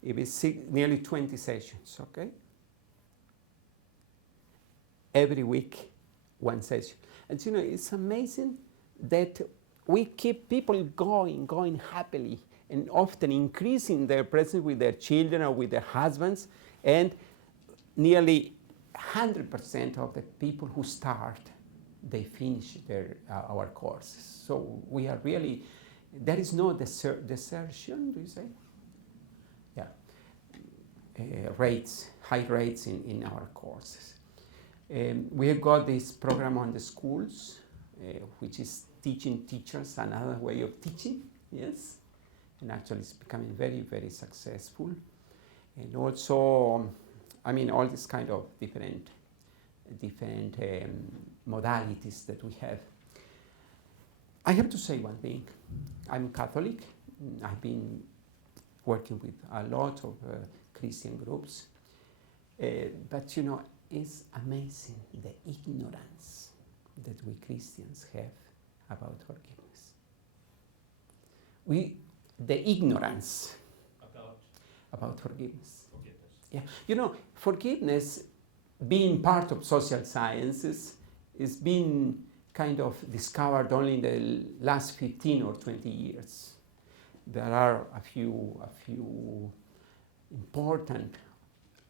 It is nearly 20 sessions, okay? Every week, one session. And you know, it's amazing that we keep people going happily, and often increasing their presence with their children or with their husbands, and nearly 100% of the people who start, they finish our courses. So we are really, there is no desertion, do you say? Yeah, high rates in our courses. We have got this program on the schools, which is teaching teachers another way of teaching, yes, and actually it's becoming very, very successful. And also, I mean, all this kind of different modalities that we have. I have to say one thing. I'm Catholic. I've been working with a lot of Christian groups, but you know, it's amazing the ignorance that we Christians have about forgiveness. The ignorance about forgiveness. Yeah, you know, forgiveness, being part of social sciences, is being kind of discovered only in the last 15 or 20 years. There are a few important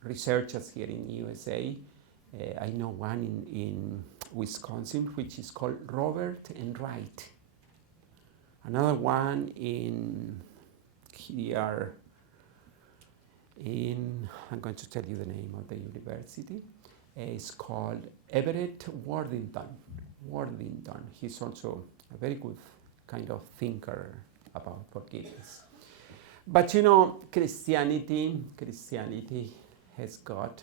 researchers here in the USA. I know one in Wisconsin, which is called Robert and Wright. Another one in here I'm going to tell you the name of the university. It's called Everett Worthington. He's also a very good kind of thinker about forgiveness. But you know, Christianity has got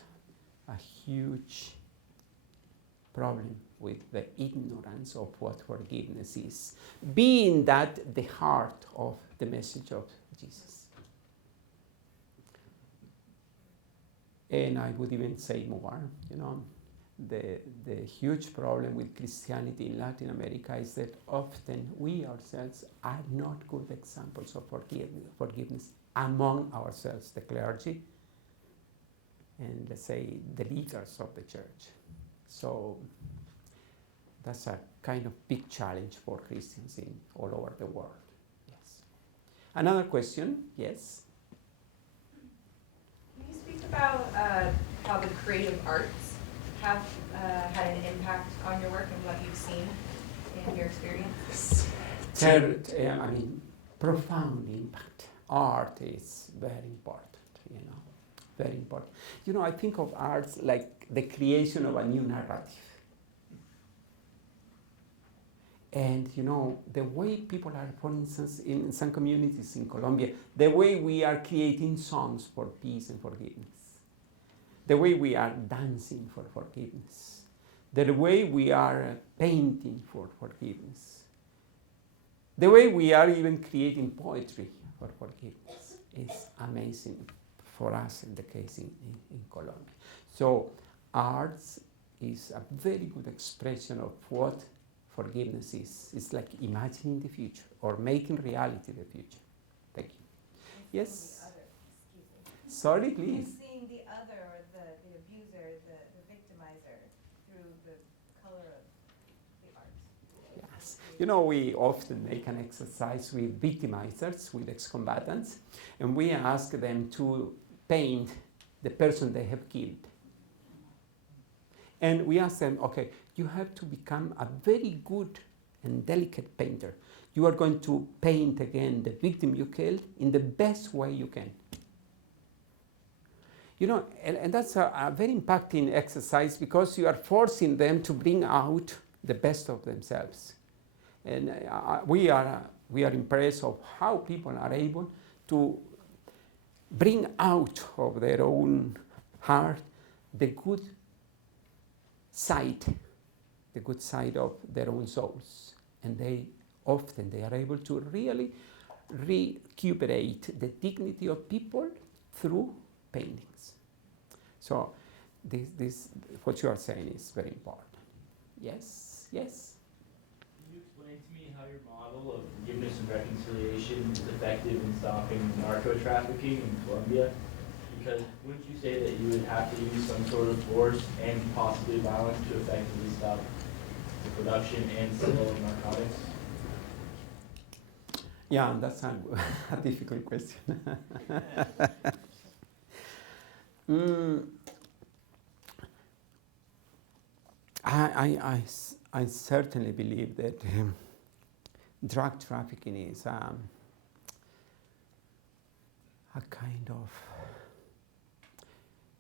a huge problem with the ignorance of what forgiveness is, being that the heart of the message of Jesus. And I would even say more, you know, the huge problem with Christianity in Latin America is that often we ourselves are not good examples of forgiveness among ourselves, the clergy, and let's say the leaders of the church. So that's a kind of big challenge for Christians all over the world. Yes. Another question, yes? Can you speak about how the creative arts have had an impact on your work and what you've seen in your experience? I mean, profound impact. Art is very important, you know, very important. You know, I think of arts like the creation of a new narrative. And you know, the way people are, for instance, in some communities in Colombia, the way we are creating songs for peace and forgiveness, the way we are dancing for forgiveness, the way we are painting for forgiveness, the way we are even creating poetry for forgiveness is amazing for us in the case in Colombia. So arts is a very good expression of what forgiveness is. It's like imagining the future or making reality the future. Thank you. Yes? Sorry, please. And seeing the other, or the abuser, the victimizer, through the color of the art. Yes. You know, we often make an exercise with victimizers, with ex-combatants, and we ask them to paint the person they have killed. And we ask them, okay, you have to become a very good and delicate painter. You are going to paint again the victim you killed in the best way you can. You know, and that's a very impacting exercise because you are forcing them to bring out the best of themselves. And we are impressed of how people are able to bring out of their own heart the good side of their own souls. And they are able to really recuperate the dignity of people through paintings. So this what you are saying is very important. Yes, yes. Can you explain to me how your model of forgiveness and reconciliation is effective in stopping narco-trafficking in Colombia? Because wouldn't you say that you would have to use some sort of force and possibly violence to effectively stop the production and sale of narcotics? Yeah, that's a difficult question. I certainly believe that drug trafficking is a kind of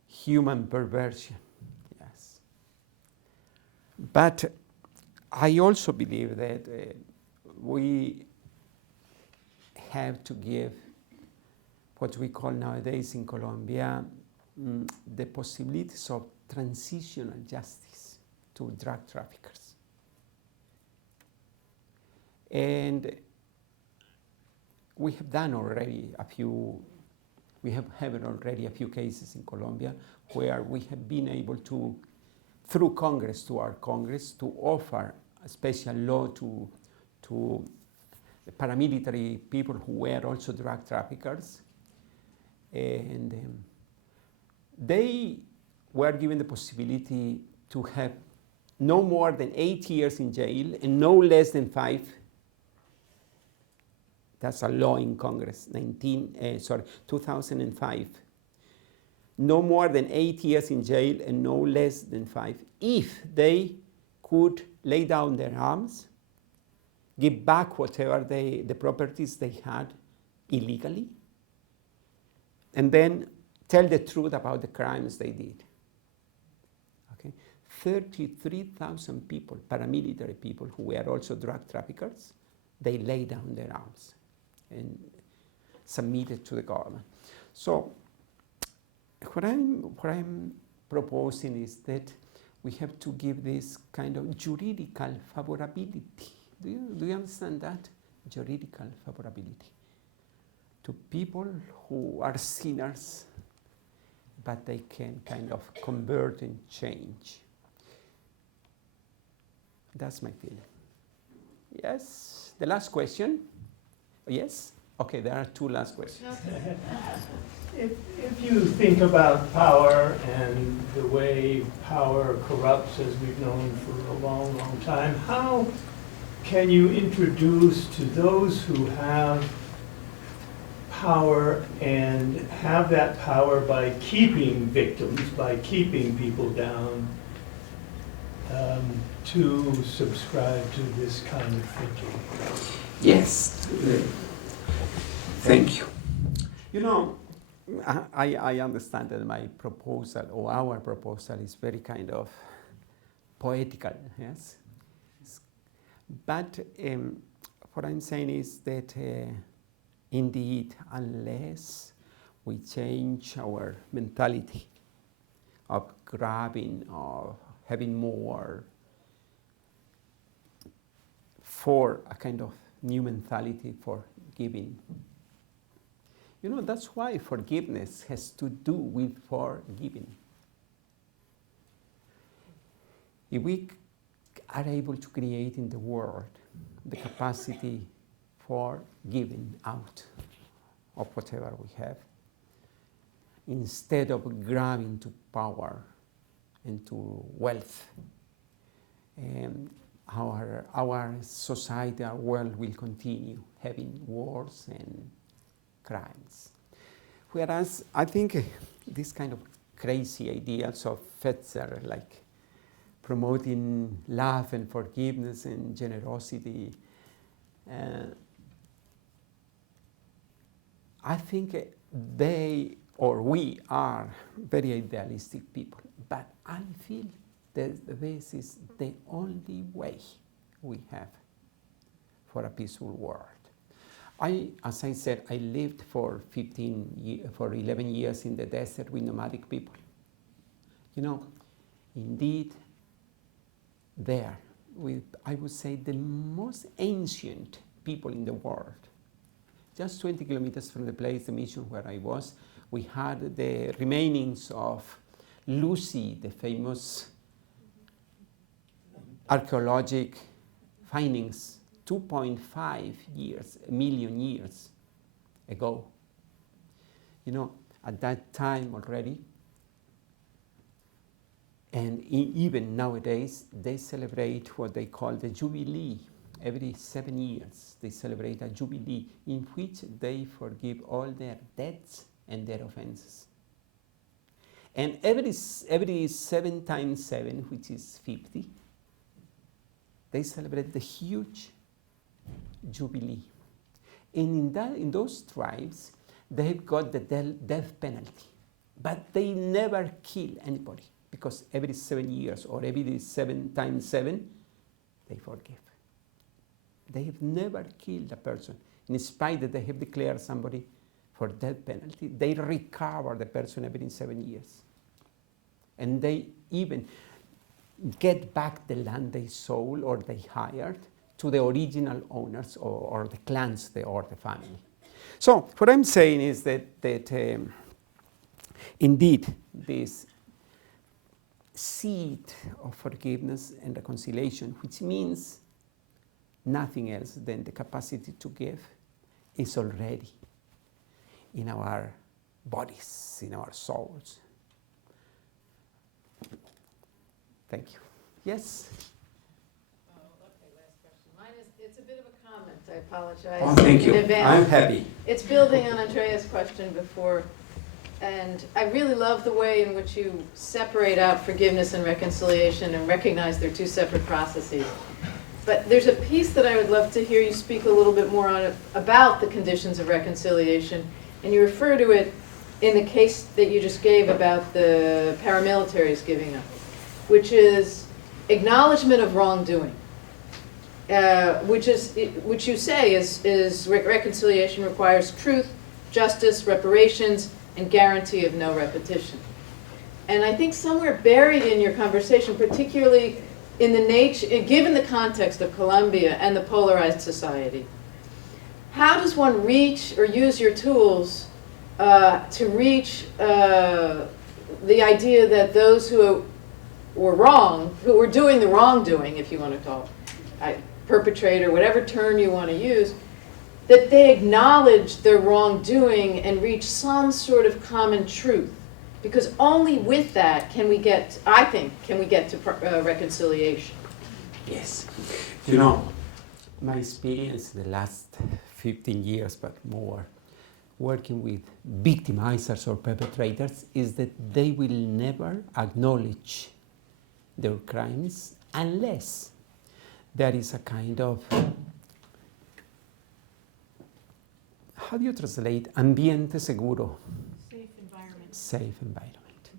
human perversion, yes. But I also believe that we have to give what we call nowadays in Colombia the possibilities of transitional justice to drug traffickers. And we have done already we have had already a few cases in Colombia where we have been able to, through Congress, to offer a special law to paramilitary people who were also drug traffickers. And they were given the possibility to have no more than 8 years in jail and no less than 5. That's a law in Congress, 2005. No more than 8 years in jail and no less than 5. If they could lay down their arms, give back whatever the properties they had illegally, and then tell the truth about the crimes they did. Okay? 33,000 people, paramilitary people who were also drug traffickers, they lay down their arms and submitted to the government. So what I'm proposing is that we have to give this kind of juridical favorability. Do you understand that? Juridical favorability to people who are sinners, but they can kind of convert and change. That's my feeling. Yes, the last question. Yes? Okay, there are 2 last questions. If you think about power and the way power corrupts, as we've known for a long, long time, how can you introduce to those who have power and have that power by keeping victims, by keeping people down, to subscribe to this kind of thinking? Yes. Thank you. You know, I understand that my proposal or our proposal is very kind of poetical, yes? But what I'm saying is that indeed, unless we change our mentality of grabbing, of having more, for a kind of new mentality for giving. You know, that's why forgiveness has to do with forgiving. if we are able to create in the world the capacity for giving out of whatever we have, instead of grabbing to power and to wealth, our society, our world will continue having wars and crimes. Whereas I think this kind of crazy ideas of Fetzer, like promoting love and forgiveness and generosity, I think they or we are very idealistic people, but I feel that this is the only way we have for a peaceful world. As I said, I lived for 11 years in the desert with nomadic people. You know, indeed, there, with, I would say, the most ancient people in the world. Just 20 kilometers from the place, the mission where I was, we had the remainings of Lucy, the famous archaeologic findings 2.5 million years ago. You know, at that time already, and even nowadays, they celebrate what they call the Jubilee. Every 7 years, they celebrate a Jubilee in which they forgive all their debts and their offenses. And every 7 times 7, which is 50, they celebrate the huge Jubilee. And in those tribes, they've got the death penalty, but they never kill anybody, because every 7 years or every 7 times 7, they forgive. They have never killed a person, in spite that they have declared somebody for death penalty. They recover the person every 7 years. And they even get back the land they sold or they hired to the original owners or the clans or the family. So what I'm saying is that indeed this seed of forgiveness and reconciliation, which means nothing else than the capacity to give, is already in our bodies, in our souls. Thank you. Yes? Oh, okay, last question. Mine is, it's a bit of a comment, I apologize. Oh, thank you. In advance. I'm happy. It's building on Andrea's question before, and I really love the way in which you separate out forgiveness and reconciliation and recognize they're two separate processes. But there's a piece that I would love to hear you speak a little bit more on about the conditions of reconciliation, and you refer to it in the case that you just gave about the paramilitaries giving up, which is acknowledgement of wrongdoing, which you say is reconciliation requires truth, justice, reparations, and guarantee of no repetition. And I think somewhere buried in your conversation, particularly in the nature, given the context of Colombia and the polarized society, how does one reach or use your tools to reach the idea that those who were wrong, who were doing the wrongdoing, if you want to call it, perpetrator, whatever term you want to use, that they acknowledge their wrongdoing and reach some sort of common truth? Because only with that can we get, I think, to reconciliation. Yes. You know, my experience in the last 15 years, but more, working with victimizers or perpetrators is that they will never acknowledge their crimes unless there is a kind of, how do you translate ambiente seguro? Safe environment. Safe environment.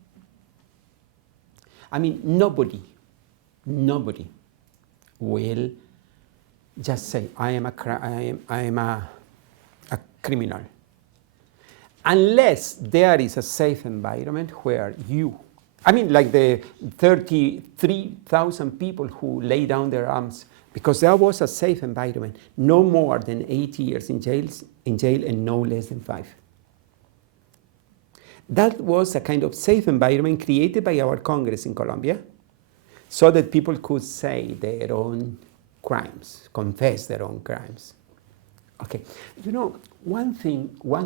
I mean, nobody will just say, I am a criminal, unless there is a safe environment where you, I mean, like the 33,000 people who lay down their arms, because there was a safe environment, no more than 8 years in jail and no less than 5. That was a kind of safe environment created by our Congress in Colombia, so that people could say their own crimes, confess their own crimes. Okay, one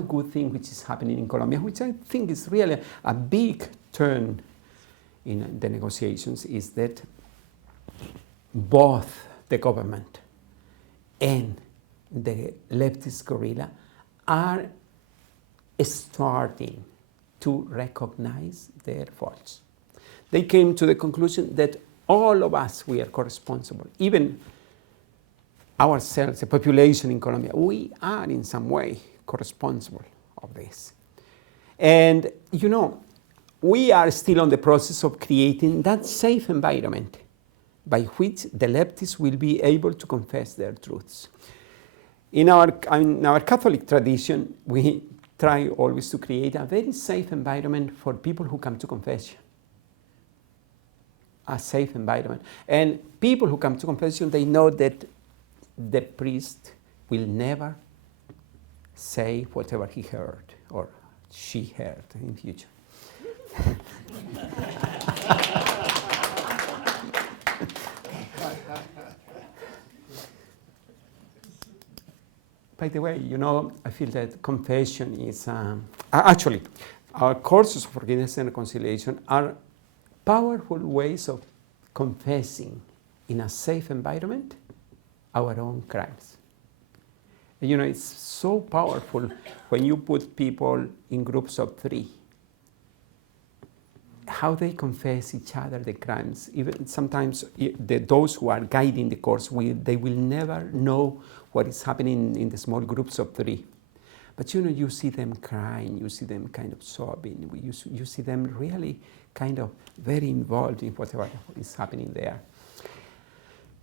good thing which is happening in Colombia, which I think is really a big turn in the negotiations, is that both the government and the leftist guerrilla are starting to recognize their faults. They came to the conclusion that all of us, we are co-responsible. Even ourselves, the population in Colombia, we are in some way co-responsible of this. And we are still on the process of creating that safe environment by which the leftists will be able to confess their truths. In our Catholic tradition, we try always to create a very safe environment for people who come to confession. A safe environment. And people who come to confession, they know that the priest will never say whatever he heard or she heard in future. By the way, I feel that confession is actually our courses of forgiveness and reconciliation are powerful ways of confessing in a safe environment our own crimes. It's so powerful when you put people in groups of 3, how they confess each other the crimes. Even sometimes those who are guiding the course, they will never know what is happening in the small groups of 3. But you see them crying, you see them kind of sobbing, you see them really kind of very involved in whatever is happening there.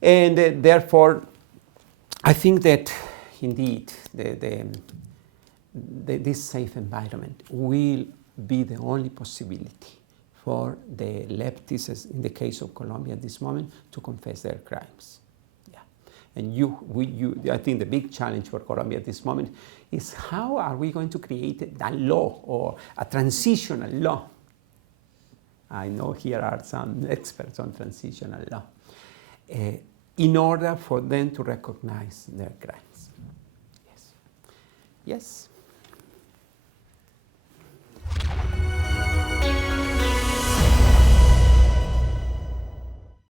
And therefore, I think that indeed this safe environment will be the only possibility for the leftists, in the case of Colombia at this moment, to confess their crimes. Yeah. And I think the big challenge for Colombia at this moment is how are we going to create a law or a transitional law? I know here are some experts on transitional law, in order for them to recognize their crimes. Yes. Yes.